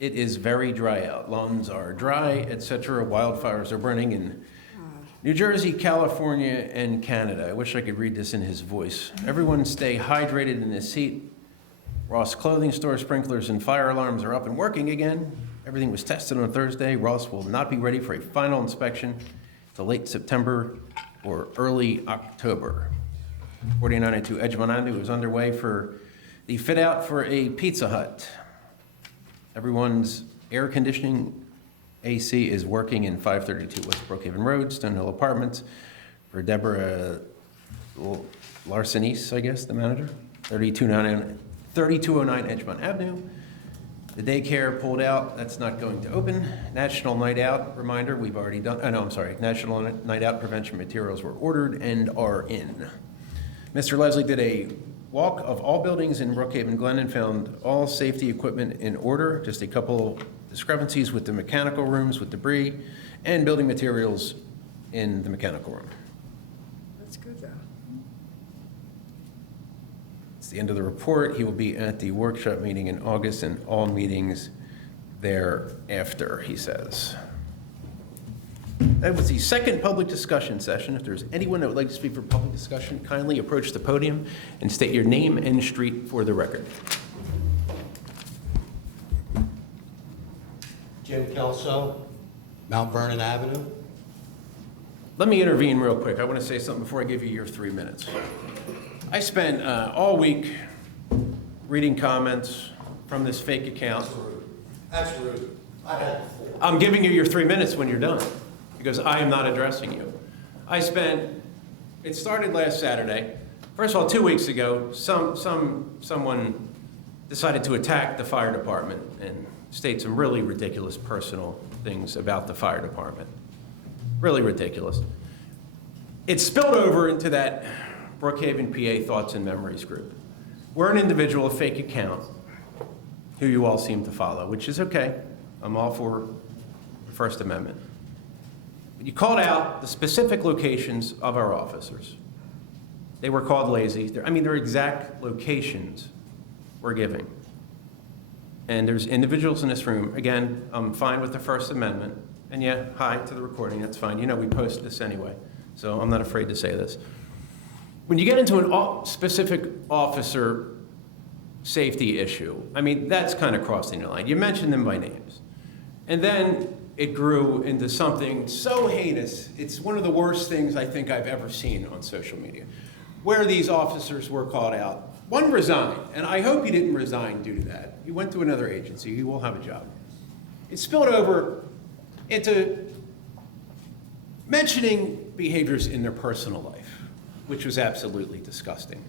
It is very dry out. Lawns are dry, etc. Wildfires are burning in New Jersey, California, and Canada. I wish I could read this in his voice. Everyone stay hydrated in this heat. Ross Clothing Store sprinklers and fire alarms are up and working again. Everything was tested on Thursday. Ross will not be ready for a final inspection till late September or early October. 4992 Edgemont Avenue is underway for the fit out for a Pizza Hut. Everyone's air conditioning AC is working in 532 West Brookhaven Road, Stonehill Apartments, for Deborah Larsenis, I guess, the manager, 3209 Edgemont Avenue. The daycare pulled out, that's not going to open. National Night Out, reminder, we've already done, National Night Out prevention materials were ordered and are in. Mr. Leslie did a walk of all buildings in Brookhaven Glen and found all safety equipment in order, just a couple discrepancies with the mechanical rooms with debris and building materials in the mechanical room. That's good, though. It's the end of the report. He will be at the workshop meeting in August and all meetings thereafter, he says. That was the second public discussion session. If there's anyone that would like to speak for public discussion, kindly approach the podium and state your name and street for the record. Jim Kelso, Mount Vernon Avenue. Let me intervene real quick. I want to say something before I give you your 3 minutes. I spent all week reading comments from this fake account. That's rude. I had before. I'm giving you your 3 minutes when you're done, because I am not addressing you. It started last Saturday. First of all, 2 weeks ago, someone decided to attack the fire department and state some really ridiculous personal things about the fire department. Really ridiculous. It spilled over into that Brookhaven, PA Thoughts and Memories group. We're an individual, a fake account, who you all seem to follow, which is okay. I'm all for the First Amendment. You called out the specific locations of our officers. They were called lazy. Their exact locations we're giving. And there's individuals in this room, again, I'm fine with the First Amendment, and yeah, hi to the recording, that's fine. You know we post this anyway, so I'm not afraid to say this. When you get into a specific officer safety issue, that's kind of crossing the line. You mentioned them by names. And then it grew into something so heinous, it's one of the worst things I think I've ever seen on social media, where these officers were called out. One resigned, and I hope he didn't resign due to that. He went to another agency. He will have a job. It spilled over into mentioning behaviors in their personal life, which was absolutely disgusting.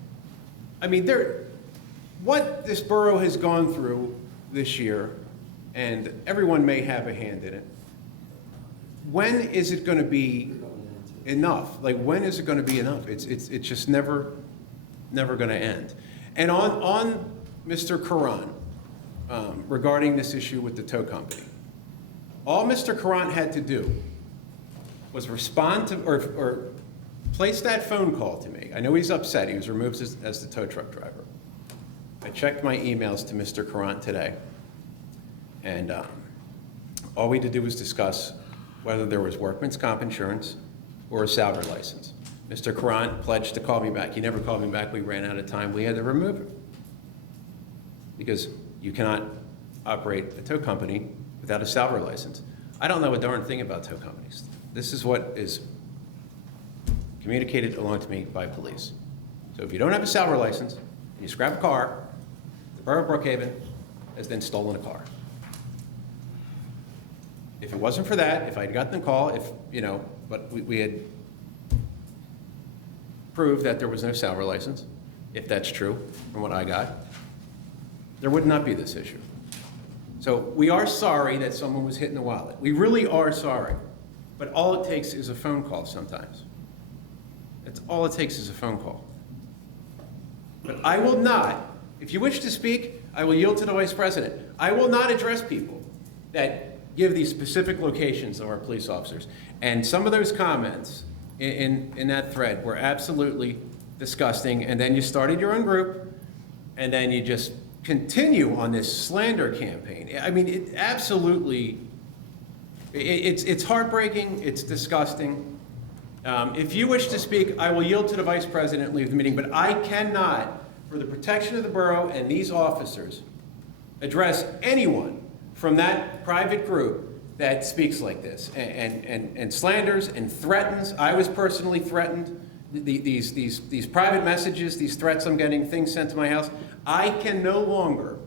What this borough has gone through this year, and everyone may have a hand in it, when is it going to be enough? When is it going to be enough? It's just never going to end. And on Mr. Karan, regarding this issue with the tow company, all Mr. Karan had to do was respond to or place that phone call to me. I know he's upset. He was removed as the tow truck driver. I checked my emails to Mr. Karan today, and All we had to do was discuss whether there was workman's comp insurance or a salary license. Mr. Karan pledged to call me back. He never called me back. We ran out of time. We had to remove him. Because you cannot operate a tow company without a salary license. I don't know a darn thing about tow companies. This is what is communicated along to me by police. So if you don't have a salary license, and you scrap a car, the Borough of Brookhaven has then stolen a car. If it wasn't for that, if I'd gotten the call, but we had proved that there was no salary license, if that's true from what I got, there would not be this issue. So we are sorry that someone was hit in the wallet. We really are sorry. But all it takes is a phone call sometimes. That's all it takes is a phone call. But I will not, if you wish to speak, I will yield to the Vice President. I will not address people that give these specific locations of our police officers. And some of those comments in that thread were absolutely disgusting. And then you started your own group, and then you just continue on this slander campaign. I mean, it absolutely, it's heartbreaking, it's disgusting. If you wish to speak, I will yield to the Vice President and leave the meeting, but I cannot, for the protection of the borough and these officers, address anyone from that private group that speaks like this and slanders and threatens. I was personally threatened. These private messages, these threats I'm getting, things sent to my house, I can no longer,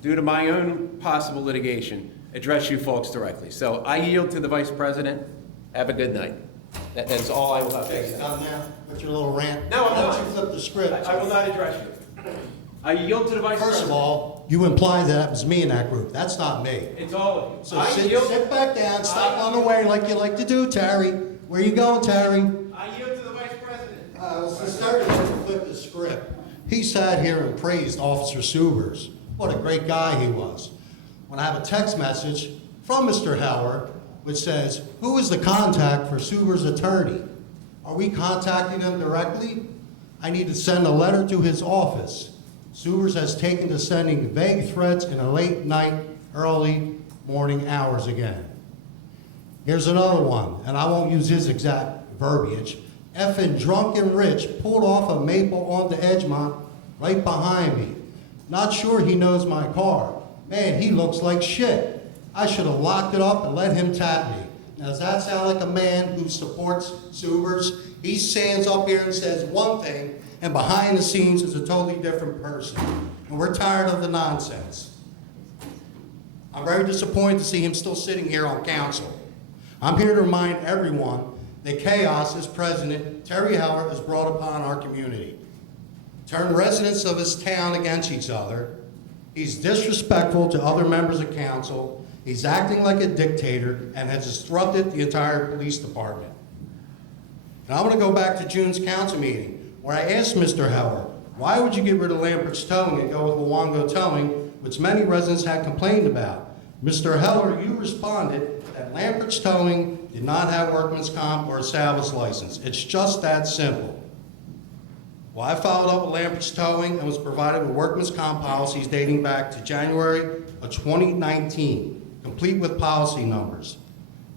due to my own possible litigation, address you folks directly. So I yield to the Vice President. Have a good night. That's all I will have to say. Done now with your little rant? No, I'm Why don't not. you flip the script? I will not address you. I yield to the Vice President. First of all, you implied that it was me in that group. That's not me. It's all of you. So sit back down, stop on the way like you like to do, Terry. Where you going, Terry? I yield to the Vice President. Let's start to flip the script. He sat here and praised Officer Subers. What a great guy he was. When I have a text message from Mr. Howard, which says, who is the contact for Subers' attorney? Are we contacting him directly? I need to send a letter to his office. Subers has taken to sending vague threats in the late night, early morning hours again. Here's another one, and I won't use his exact verbiage. Effing drunken Rich pulled off a Maple onto Edgemont right behind me. Not sure he knows my car. Man, he looks like shit. I should have locked it up and let him tap me. Now, does that sound like a man who supports Subers? He stands up here and says one thing, and behind the scenes is a totally different person. And we're tired of the nonsense. I'm very disappointed to see him still sitting here on council. I'm here to remind everyone that chaos as president, Terry Howard, has brought upon our community. Turned residents of his town against each other. He's disrespectful to other members of council. He's acting like a dictator and has disrupted the entire police department. And I'm going to go back to June's council meeting where I asked Mr. Howard, why would you get rid of Lambert's Towing and go with Luongo Towing, which many residents had complained about? Mr. Heller, you responded that Lambert's Towing did not have workman's comp or a salvage license. It's just that simple. Well, I followed up with Lambert's Towing and was provided with workman's comp policies dating back to January of 2019, complete with policy numbers.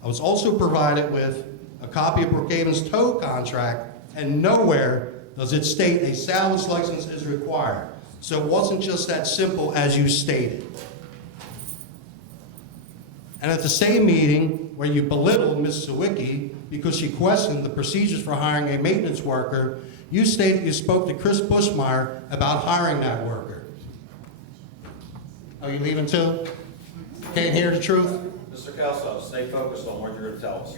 I was also provided with a copy of Brookhaven's tow contract, and nowhere does it state a salvage license is required. So it wasn't just that simple as you stated. And at the same meeting where you belittled Ms. Sawicki because she questioned the procedures for hiring a maintenance worker, you stated you spoke to Chris Bushmeyer about hiring that worker. Are you leaving too? Can't hear the truth? Mr. Kelso, stay focused on what you're going to tell us.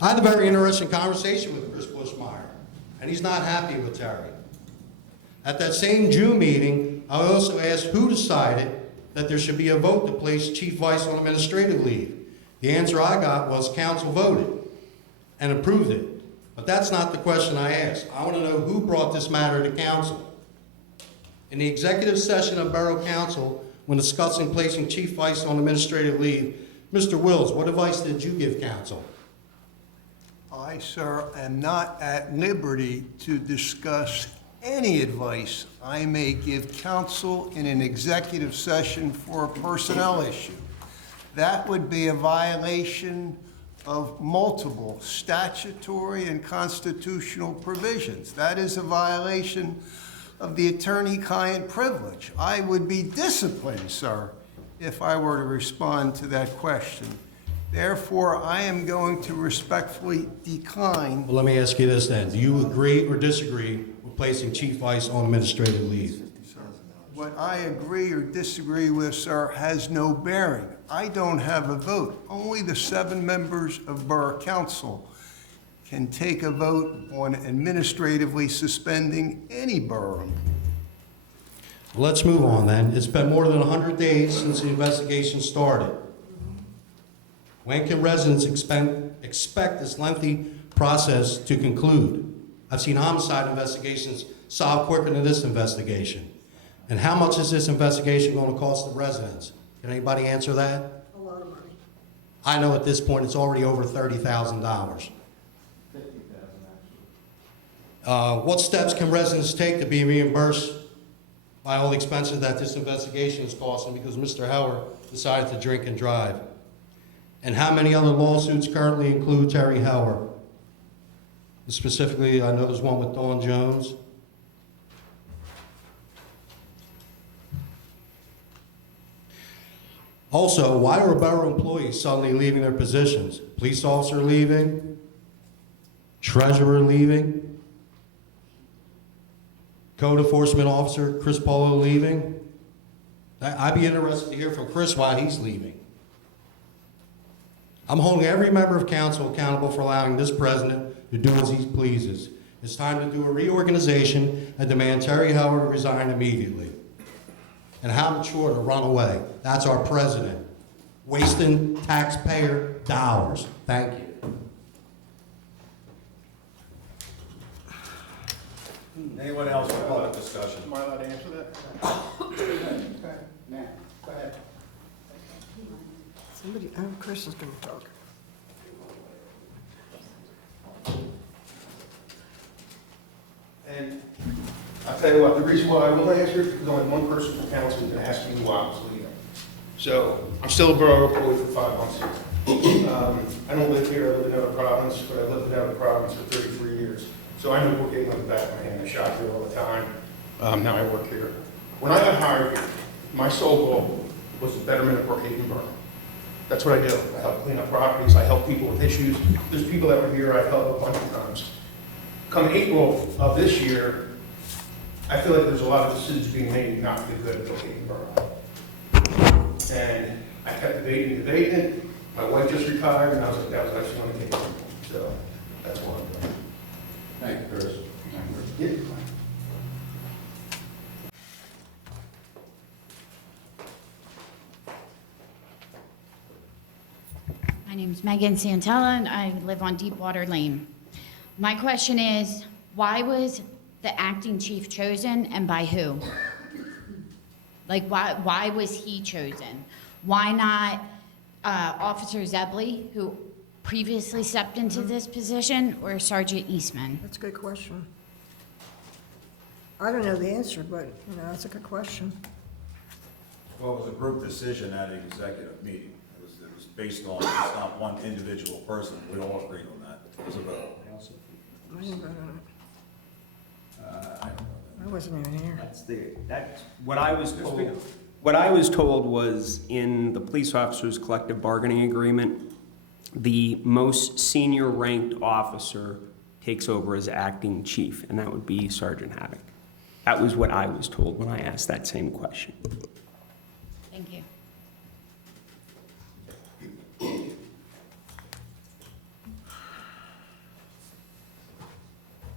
I had a very interesting conversation with Chris Bushmeyer, and he's not happy with Terry. At that same June meeting, I also asked who decided that there should be a vote to place Chief Vice on administrative leave. The answer I got was council voted and approved it. But that's not the question I asked. I want to know who brought this matter to council. In the executive session of Borough Council, when discussing placing Chief Vice on administrative leave, Mr. Wills, what advice did you give council? I, sir, am not at liberty to discuss any advice I may give council in an executive session for a personnel issue. that would be a violation of multiple statutory and constitutional provisions. That is a violation of the attorney-client privilege. I would be disciplined, sir, if I were to respond to that question. Therefore, I am going to respectfully decline. Well, let me ask you this then. Do you agree or disagree with placing Chief Weiss on administrative leave? What I agree or disagree with, sir, has no bearing. I don't have a vote. Only the 7 members of Borough Council can take a vote on administratively suspending any borough employee. Let's move on then. It's been more than 100 days since the investigation started. When can residents expect this lengthy process to conclude? I've seen homicide investigations solved quicker than this investigation. And how much is this investigation going to cost the residents? Can anybody answer that? A lot of money. I know at this point it's already over $30,000. What steps can residents take to be reimbursed by all the expenses that this investigation is costing because Mr. Howard decided to drink and drive? And how many other lawsuits currently include Terry Howard? Specifically, I know there's one with Dawn Jones. Also, why are borough employees suddenly leaving their positions? Police officer leaving, treasurer leaving, code enforcement officer Chris Polo leaving. I'd be interested to hear from Chris why he's leaving. I'm holding every member of council accountable for allowing this president to do as he pleases. It's time to do a reorganization and demand Terry Howard resign immediately. And how mature to run away. That's our president, wasting taxpayer dollars. Thank you. Anyone else for public discussion? Am I allowed to answer that? Go ahead. Somebody, Chris is going to talk. And I'll tell you what, the reason why I won't answer it is because only one person from council is going to ask me why I was leaving. So I'm still a borough employee for 5 months here. I don't live here, I live in another province, but I lived in another province for 33 years. So I know Brookhaven like the back of my hand. I shop here all the time. Now I work here. When I got hired here, my sole goal was the betterment of Brookhaven Borough. That's what I do. I help clean up properties. I help people with issues. There's people that were here I've helped a bunch of times. Come April of this year, I feel like there's a lot of decisions being made not to be good at Brookhaven Borough. And I kept debating. My wife just retired, and I was like, that was actually going to take it. So that's what I'm doing. Thank you, Chris. Yeah. My name is Megan Santella, and I live on Deepwater Lane. My question is, why was the acting chief chosen and by who? Like, why was he chosen? Why not Officer Zebley, who previously stepped into this position, or Sergeant Eastman? That's a good question. I don't know the answer, but, you know, that's a good question. Well, it was a group decision at an executive meeting. It was based on, it's not one individual person. We all agreed on that. It was a vote. I didn't vote on I it. I wasn't even here. That's what I was told. What I was told was in the police officers' collective bargaining agreement, the most senior ranked officer takes over as acting chief, and that would be Sergeant Havoc. That was what I was told when I asked that same question. Thank you.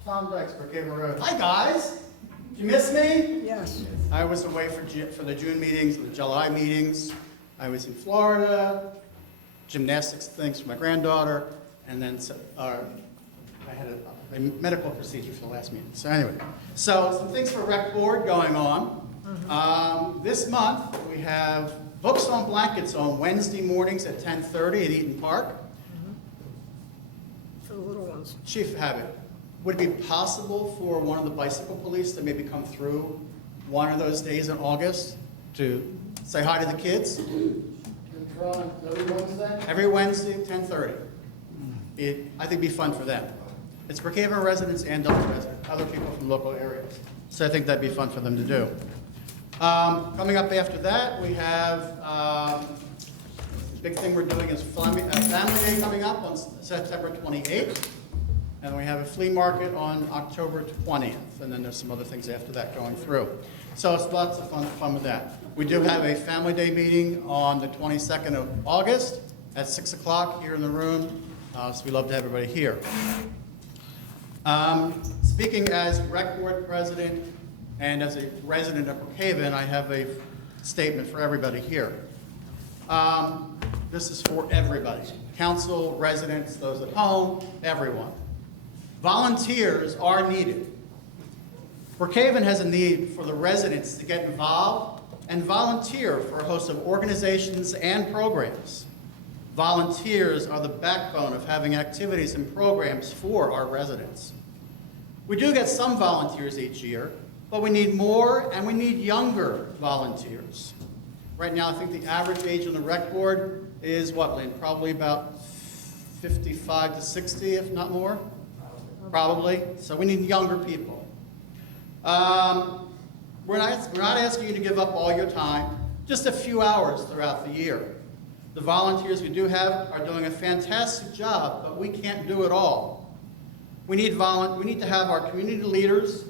Tom Dykes, Brookhaven Road. Hi, guys. Did you miss me? Yes. I was away for the June meetings and the July meetings. I was in Florida, gymnastics things for my granddaughter, and then I had a medical procedure for the last meeting. So anyway, some things for rec board going on. This month, we have Books on Blankets on Wednesday mornings at 10:30 at Eaton Park. For the little ones. Chief Havoc, would it be possible for one of the bicycle police to maybe come through one of those days in August to say hi to the kids? We're on every Wednesday? Every Wednesday, 10:30. I think it'd be fun for them. It's Brookhaven residents and Dulles residents, other people from local areas. So I think that'd be fun for them to do. Coming up after that, we have, the big thing we're doing is Family Day coming up on September 28th. And we have a flea market on October 20th. And then there's some other things after that going through. So it's lots of fun with that. We do have a Family Day meeting on the 22nd of August at 6 o'clock here in the room. So we love to have everybody here. Speaking as Rec Board President and as a resident of Brookhaven, I have a statement for everybody here. This is for everybody. Council, residents, those at home, everyone. Volunteers are needed. Brookhaven has a need for the residents to get involved and volunteer for a host of organizations and programs. Volunteers are the backbone of having activities and programs for our residents. We do get some volunteers each year, but we need more and we need younger volunteers. Right now, I think the average age on the rec board is what, Lynn? Probably about 55 to 60, if not more? Probably. So we need younger people. We're not asking you to give up all your time, just a few hours throughout the year. The volunteers we do have are doing a fantastic job, but we can't do it all. We need to have our community leaders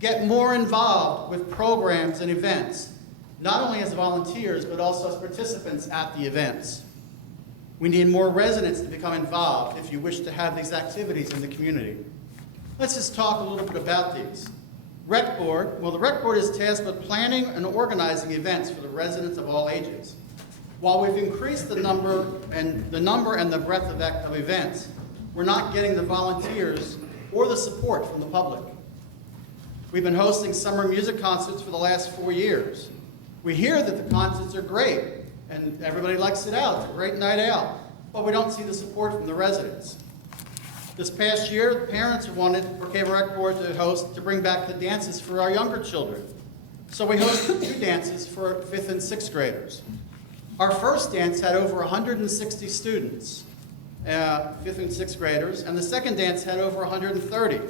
get more involved with programs and events, not only as volunteers, but also as participants at the events. We need more residents to become involved if you wish to have these activities in the community. Let's just talk a little bit about these. Rec Board, well, the Rec Board is tasked with planning and organizing events for the residents of all ages. While we've increased the number and the breadth of events, we're not getting the volunteers or the support from the public. We've been hosting summer music concerts for the last 4 years. We hear that the concerts are great, and everybody likes it out. It's a great night out, but we don't see the support from the residents. This past year, the parents wanted Brookhaven Rec Board to bring back the dances for our younger children. So we hosted 2 dances for 5th and 6th graders. Our first dance had over 160 students, 5th and 6th graders, and the second dance had over 130.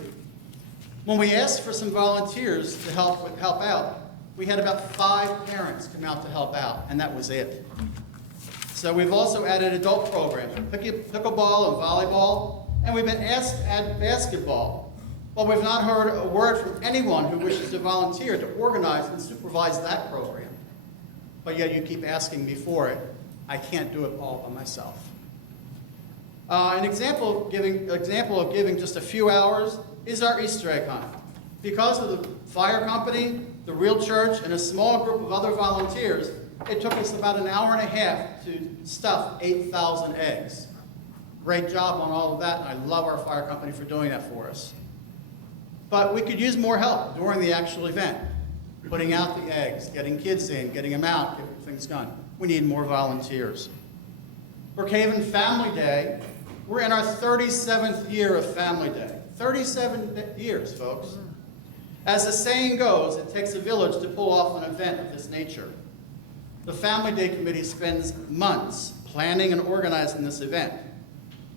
When we asked for some volunteers to help out, we had about 5 parents come out to help out, and that was it. So we've also added adult programs, pickleball and volleyball, and we've been asked to add basketball. But we've not heard a word from anyone who wishes to volunteer to organize and supervise that program. But yet you keep asking me for it. I can't do it all by myself. An example of giving just a few hours is our Easter egg hunt. Because of the fire company, the Real Church, and a small group of other volunteers, it took us about an hour and a half to stuff 8,000 eggs. Great job on all of that, and I love our fire company for doing that for us. But we could use more help during the actual event. Putting out the eggs, getting kids in, getting them out, getting things done. We need more volunteers. Brookhaven Family Day, we're in our 37th year of Family Day. 37 years, folks. As the saying goes, it takes a village to pull off an event of this nature. The Family Day Committee spends months planning and organizing this event.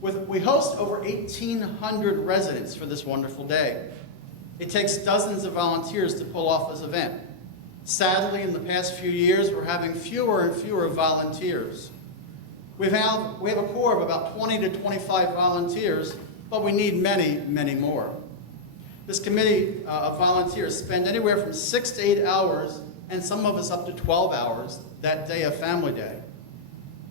We host over 1,800 residents for this wonderful day. It takes dozens of volunteers to pull off this event. Sadly, in the past few years, we're having fewer and fewer volunteers. We have a core of about 20 to 25 volunteers, but we need many, many more. This committee of volunteers spend anywhere from 6 to 8 hours, and some of us up to 12 hours, that day of Family Day.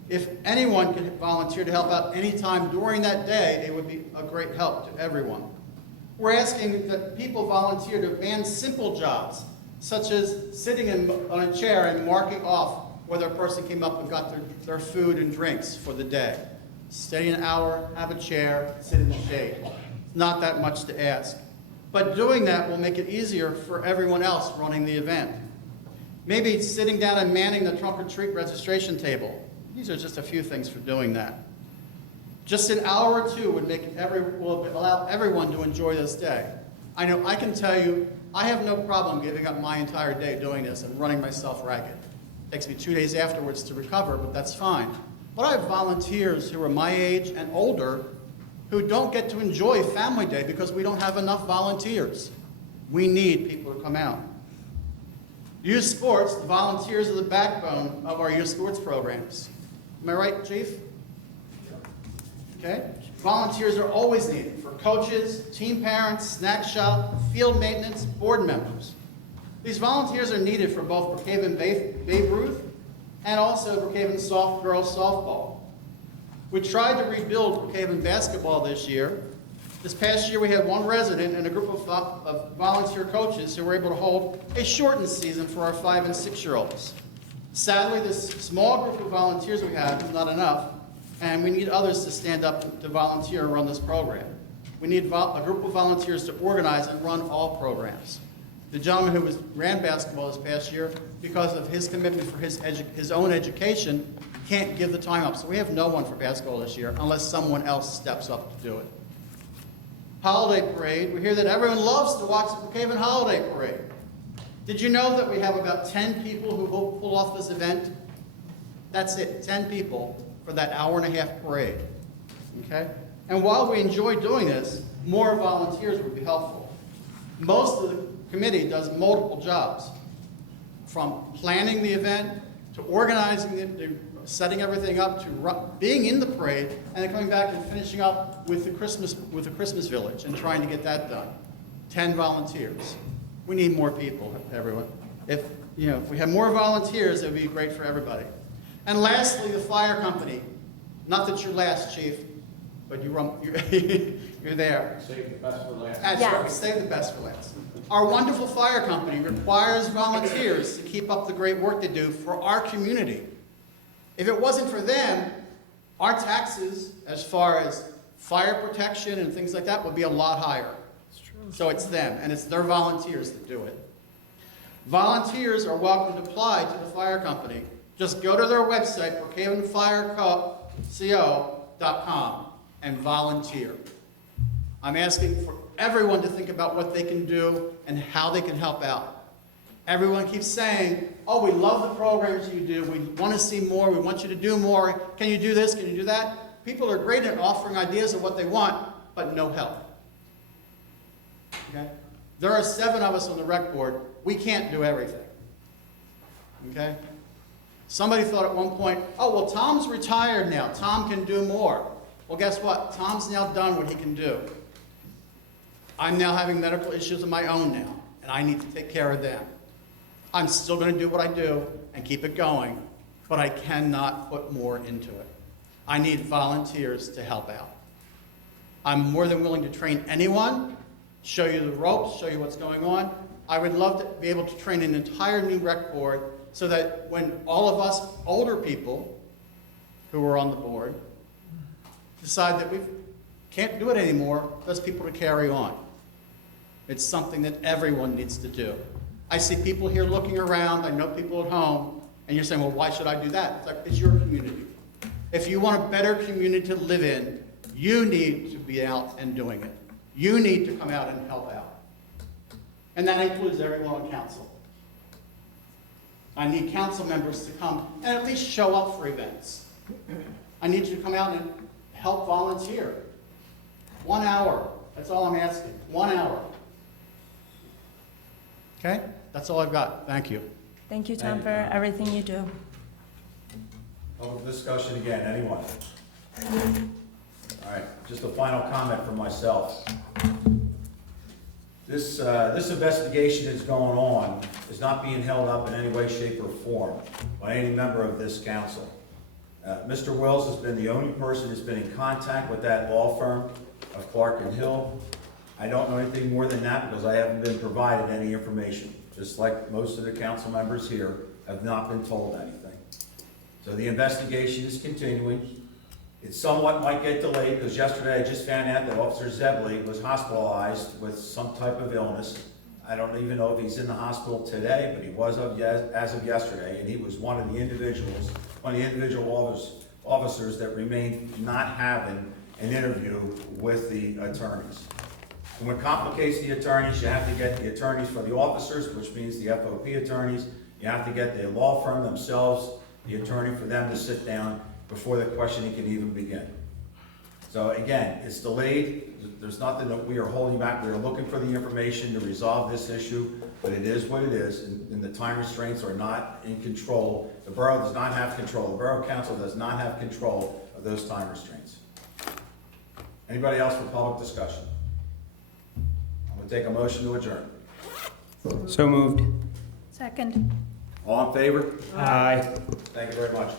If anyone could volunteer to help out any time during that day, it would be a great help to everyone. We're asking that people volunteer to man simple jobs, such as sitting on a chair and marking off whether a person came up and got their food and drinks for the day. Stay an hour, have a chair, sit in the shade. It's not that much to ask. But doing that will make it easier for everyone else running the event. Maybe sitting down and manning the trunk or treat registration table. These are just a few things for doing that. Just an hour or two will allow everyone to enjoy this day. I know I can tell you, I have no problem giving up my entire day doing this and running myself ragged. Takes me 2 days afterwards to recover, but that's fine. But I have volunteers who are my age and older who don't get to enjoy Family Day because we don't have enough volunteers. We need people to come out. Youth sports, the volunteers are the backbone of our youth sports programs. Am I right, Chief? Okay? Volunteers are always needed for coaches, team parents, snack shop, field maintenance, board members. These volunteers are needed for both Brookhaven Babe Ruth and also Brookhaven girls softball. We tried to rebuild Brookhaven basketball this year. This past year we had one resident and a group of volunteer coaches who were able to hold a shortened season for our 5- and 6-year-olds. Sadly, this small group of volunteers we have is not enough, and we need others to stand up to volunteer and run this program. We need a group of volunteers to organize and run all programs. The gentleman who ran basketball this past year, because of his commitment for his own education, can't give the time up. So we have no one for basketball this year unless someone else steps up to do it. Holiday Parade. We hear that everyone loves to watch the Brookhaven Holiday Parade. Did you know that we have about 10 people who will pull off this event? That's it, 10 people for that hour-and-a-half parade. Okay? And while we enjoy doing this, more volunteers would be helpful. Most of the committee does multiple jobs, from planning the event to organizing setting everything up to being in the parade and then coming back and finishing up with the Christmas village and trying to get that done. 10 volunteers. We need more people, everyone. If we have more volunteers, it would be great for everybody. And lastly, the fire company. Not that you're last, Chief, but you're there. Save the best for last. That's right, we save the best for last. Our wonderful fire company requires volunteers to keep up the great work they do for our community. If it wasn't for them, our taxes, as far as fire protection and things like that, would be a lot higher. So it's them, and it's their volunteers that do it. Volunteers are welcome to apply to the fire company. Just go to their website, brookhavenfireco.com, and volunteer. I'm asking for everyone to think about what they can do and how they can help out. Everyone keeps saying, oh, we love the programs you do. We want to see more. We want you to do more. Can you do this? Can you do that? People are great at offering ideas of what they want, but no help. Okay? There are 7 of us on the rec board. We can't do everything. Okay? Somebody thought at one point, oh, well, Tom's retired now. Tom can do more. Well, guess what? Tom's now done what he can do. I'm now having medical issues of my own now, and I need to take care of them. I'm still going to do what I do and keep it going, but I cannot put more into it. I need volunteers to help out. I'm more than willing to train anyone, show you the ropes, show you what's going on. I would love to be able to train an entire new rec board so that when all of us older people who are on the board decide that we can't do it anymore, there's people to carry on. It's something that everyone needs to do. I see people here looking around, I know people at home, and you're saying, well, why should I do that? It's like, it's your community. If you want a better community to live in, you need to be out and doing it. You need to come out and help out. And that includes everyone on council. I need council members to come and at least show up for events. I need you to come out and help volunteer. 1 hour, that's all I'm asking, 1 hour. Okay? That's all I've got. Thank you. Thank you, Tom, for everything you do. Open discussion again, anyone? All right, just a final comment from myself. This investigation that's going on is not being held up in any way, shape, or form by any member of this council. Mr. Wells has been the only person who's been in contact with that law firm of Clark and Hill. I don't know anything more than that because I haven't been provided any information, just like most of the council members here have not been told anything. So the investigation is continuing. It somewhat might get delayed because yesterday I just found out that Officer Zebley was hospitalized with some type of illness. I don't even know if he's in the hospital today, but he was as of yesterday, and he was one of the individual officers that remained not having an interview with the attorneys. And what complicates the attorneys, you have to get the attorneys for the officers, which means the FOP attorneys, You have to get the law firm themselves, the attorney, for them to sit down before the questioning can even begin. So again, it's delayed. There's nothing that we are holding back. We are looking for the information to resolve this issue, but it is what it is, and the time restraints are not in control. The borough does not have control. The borough council does not have control of those time restraints. Anybody else for public discussion? I'm going to take a motion to adjourn. So moved. Second. All in favor? Aye. Thank you very much.